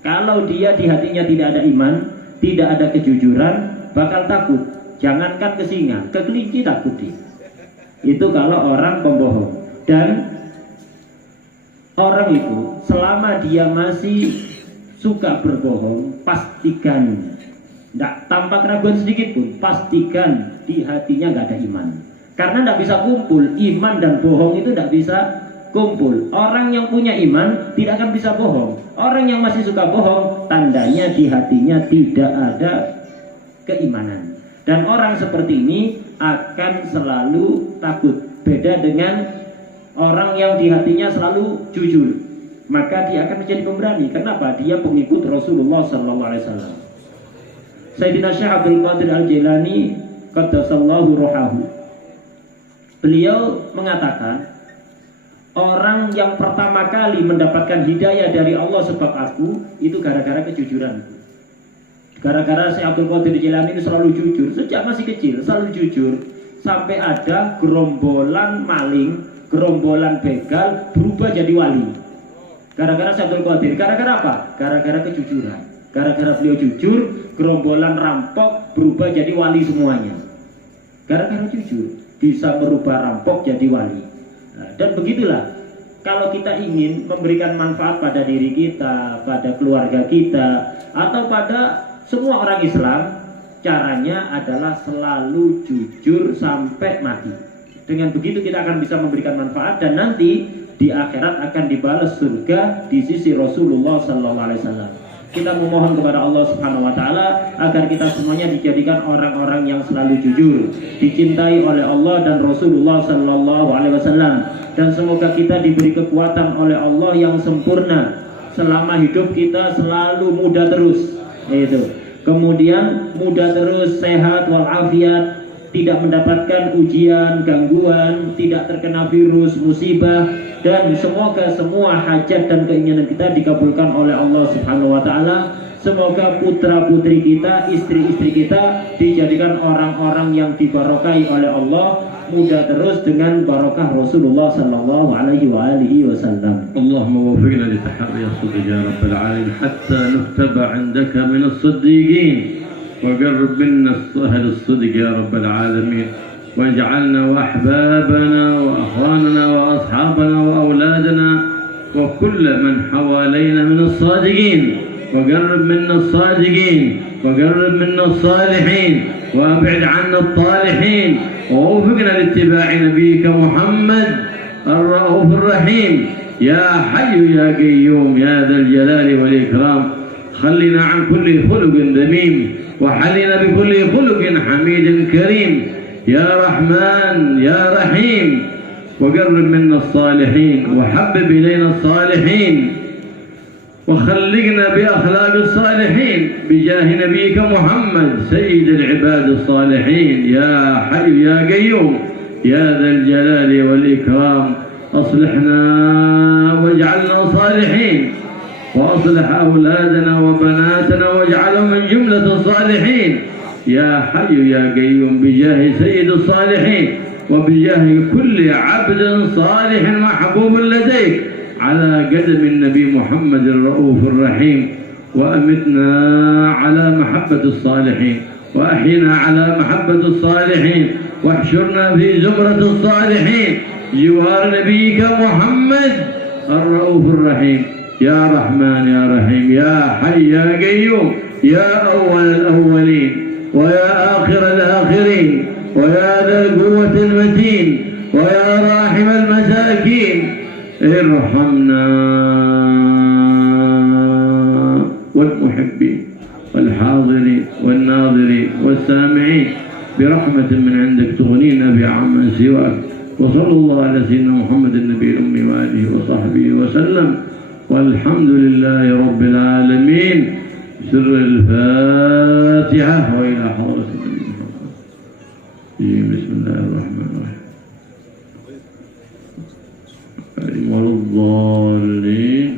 Kalau dia di hatinya tidak ada iman, tidak ada kejujuran, bakal takut. Jangankan ke singa, ke kelinci takut dia. Itu kalau orang pembohong. Dan orang itu selama dia masih suka berbohong, pastikan, tidak tanpa keraguan sedikit pun, pastikan di hatinya nggak ada iman. Karena tidak bisa kumpul, iman dan bohong itu tidak bisa kumpul. Orang yang punya iman tidak akan bisa bohong. Orang yang masih suka bohong, tandanya di hatinya tidak ada keimanan. Dan orang seperti ini akan selalu takut. Beda dengan orang yang di hatinya selalu jujur, maka dia akan menjadi pemberani. Kenapa? Dia pengikut Rasulullah SAW. Sayyidina Syekh Abdul Qadir Al-Jilani qaddasallahu ruhahu, beliau mengatakan, orang yang pertama kali mendapatkan hidayah dari Allah sebab aku, itu gara-gara kejujuran. Gara-gara Syekh Abdul Qadir Jilani ini selalu jujur, sejak masih kecil selalu jujur, sampai ada gerombolan maling, gerombolan begal berubah jadi wali. Gara-gara Syekh Abdul Qadir, gara-gara apa? Gara-gara kejujuran. Gara-gara beliau jujur, gerombolan rampok berubah jadi wali semuanya. Gara-gara jujur, bisa merubah rampok jadi wali. Nah, dan begitulah, kalau kita ingin memberikan manfaat pada diri kita, pada keluarga kita, atau pada semua orang Islam, caranya adalah selalu jujur sampai mati. Dengan begitu kita akan bisa memberikan manfaat, dan nanti di akhirat akan dibalas surga di sisi Rasulullah SAW. Kita memohon kepada Allah Subhanahu Wa Taala agar kita semuanya dijadikan orang-orang yang selalu jujur, dicintai oleh Allah dan Rasulullah SAW, dan semoga kita diberi kekuatan oleh Allah yang sempurna selama hidup kita selalu muda terus. Itu. Kemudian muda terus, sehat walafiat, tidak mendapatkan ujian, gangguan, tidak terkena virus, musibah, dan semoga semua hajat dan keinginan kita dikabulkan oleh Allah Subhanahu wa taala. Semoga putra-putri kita, istri-istri kita dijadikan orang-orang yang dibarokai oleh Allah, muda terus dengan barakah Rasulullah sallallahu alaihi wasallam. Allahumma waffiqna li tahri as-sidq ya rabbal alamin hatta nuktaba 'indaka min as-siddiqin wa qarrib minna ahli as-sidq ya rabbal alamin waj'alna wa ahbabana wa akhwanana wa ashabana wa awladana wa kull man hawalayna min as-sadiqin وقرب منا الصادقين وقرب منا الصالحين وابعد عنا الطالحين ووفقنا لاتباع نبيك محمد الرؤوف الرحيم يا حي يا قيوم يا ذا الجلال والإكرام خلنا عن كل خلق ذميم وحلنا بكل خلق حميد كريم يا رحمن يا رحيم وقرب منا الصالحين وحبب إلينا الصالحين وخلقنا بأخلاق الصالحين بجاه نبيك محمد سيد العباد الصالحين يا حي يا قيوم يا ذا الجلال والإكرام أصلحنا واجعلنا صالحين وأصلح أولادنا وبناتنا واجعلهم من جملة الصالحين يا حي يا قيوم بجاه سيد الصالحين وبجاه كل عبد صالح محبوب لديك على قدم النبي محمد الرؤوف الرحيم وأمتنا على محبة الصالحين وأحينا على محبة الصالحين واحشرنا في زمرة الصالحين جوار نبيك محمد الرؤوف الرحيم يا رحمن يا رحيم يا حي يا قيوم يا أول الأولين ويا آخر الآخرين ويا ذا القوة المتين ويا راحم المساكين ارحمنا والمحبين والحاضرين والناظرين والسامعين برحمة من عندك تغنينا بعمن سواك وصلى الله على سيدنا محمد النبي الأمي وآله وصحبه وسلم والحمد لله رب العالمين سر الفاتحة وإلى حضرة النبي محمد. بسم الله الرحمن الرحيم. ولا الضالين.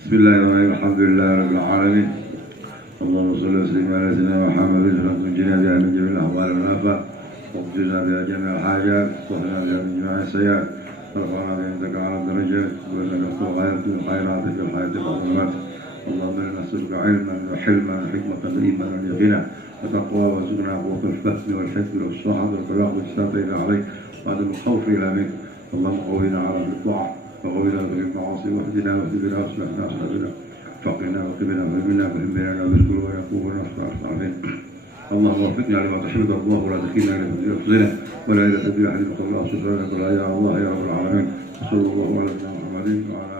بسم الله الرحمن الرحيم. الحمد لله رب العالمين. اللهم صل وسلم على سيدنا محمد وسلم تنجينا بها من جميع الاحوال والافات واغفرنا بها جميع الحاجات واصلحنا بها من جميع السيئات وارفعنا بها عندك على الدرجات وانك اختار خيرات من خيراتك في الحياه والظلمات. اللهم انا نسالك علما وحلما وحكمه وايمانا ويقينا وتقوى وارزقنا قوه الفهم والحفظ والصحه والبلاغ والساتين عليك وعدم الخوف الى منك. اللهم قوينا على الطاعه وقوينا بالمعاصي واهدنا واهدنا واصلحنا اصحابنا فقنا وقبنا وهمنا وهمنا وبالكل ويقول ونصر الصالحين. اللهم وفقنا لما تحب الله ولا تكلنا لانفسنا ولا الى تدبير احد قبل الله سبحانك يا الله يا رب العالمين. صلى الله على سيدنا محمد وعلى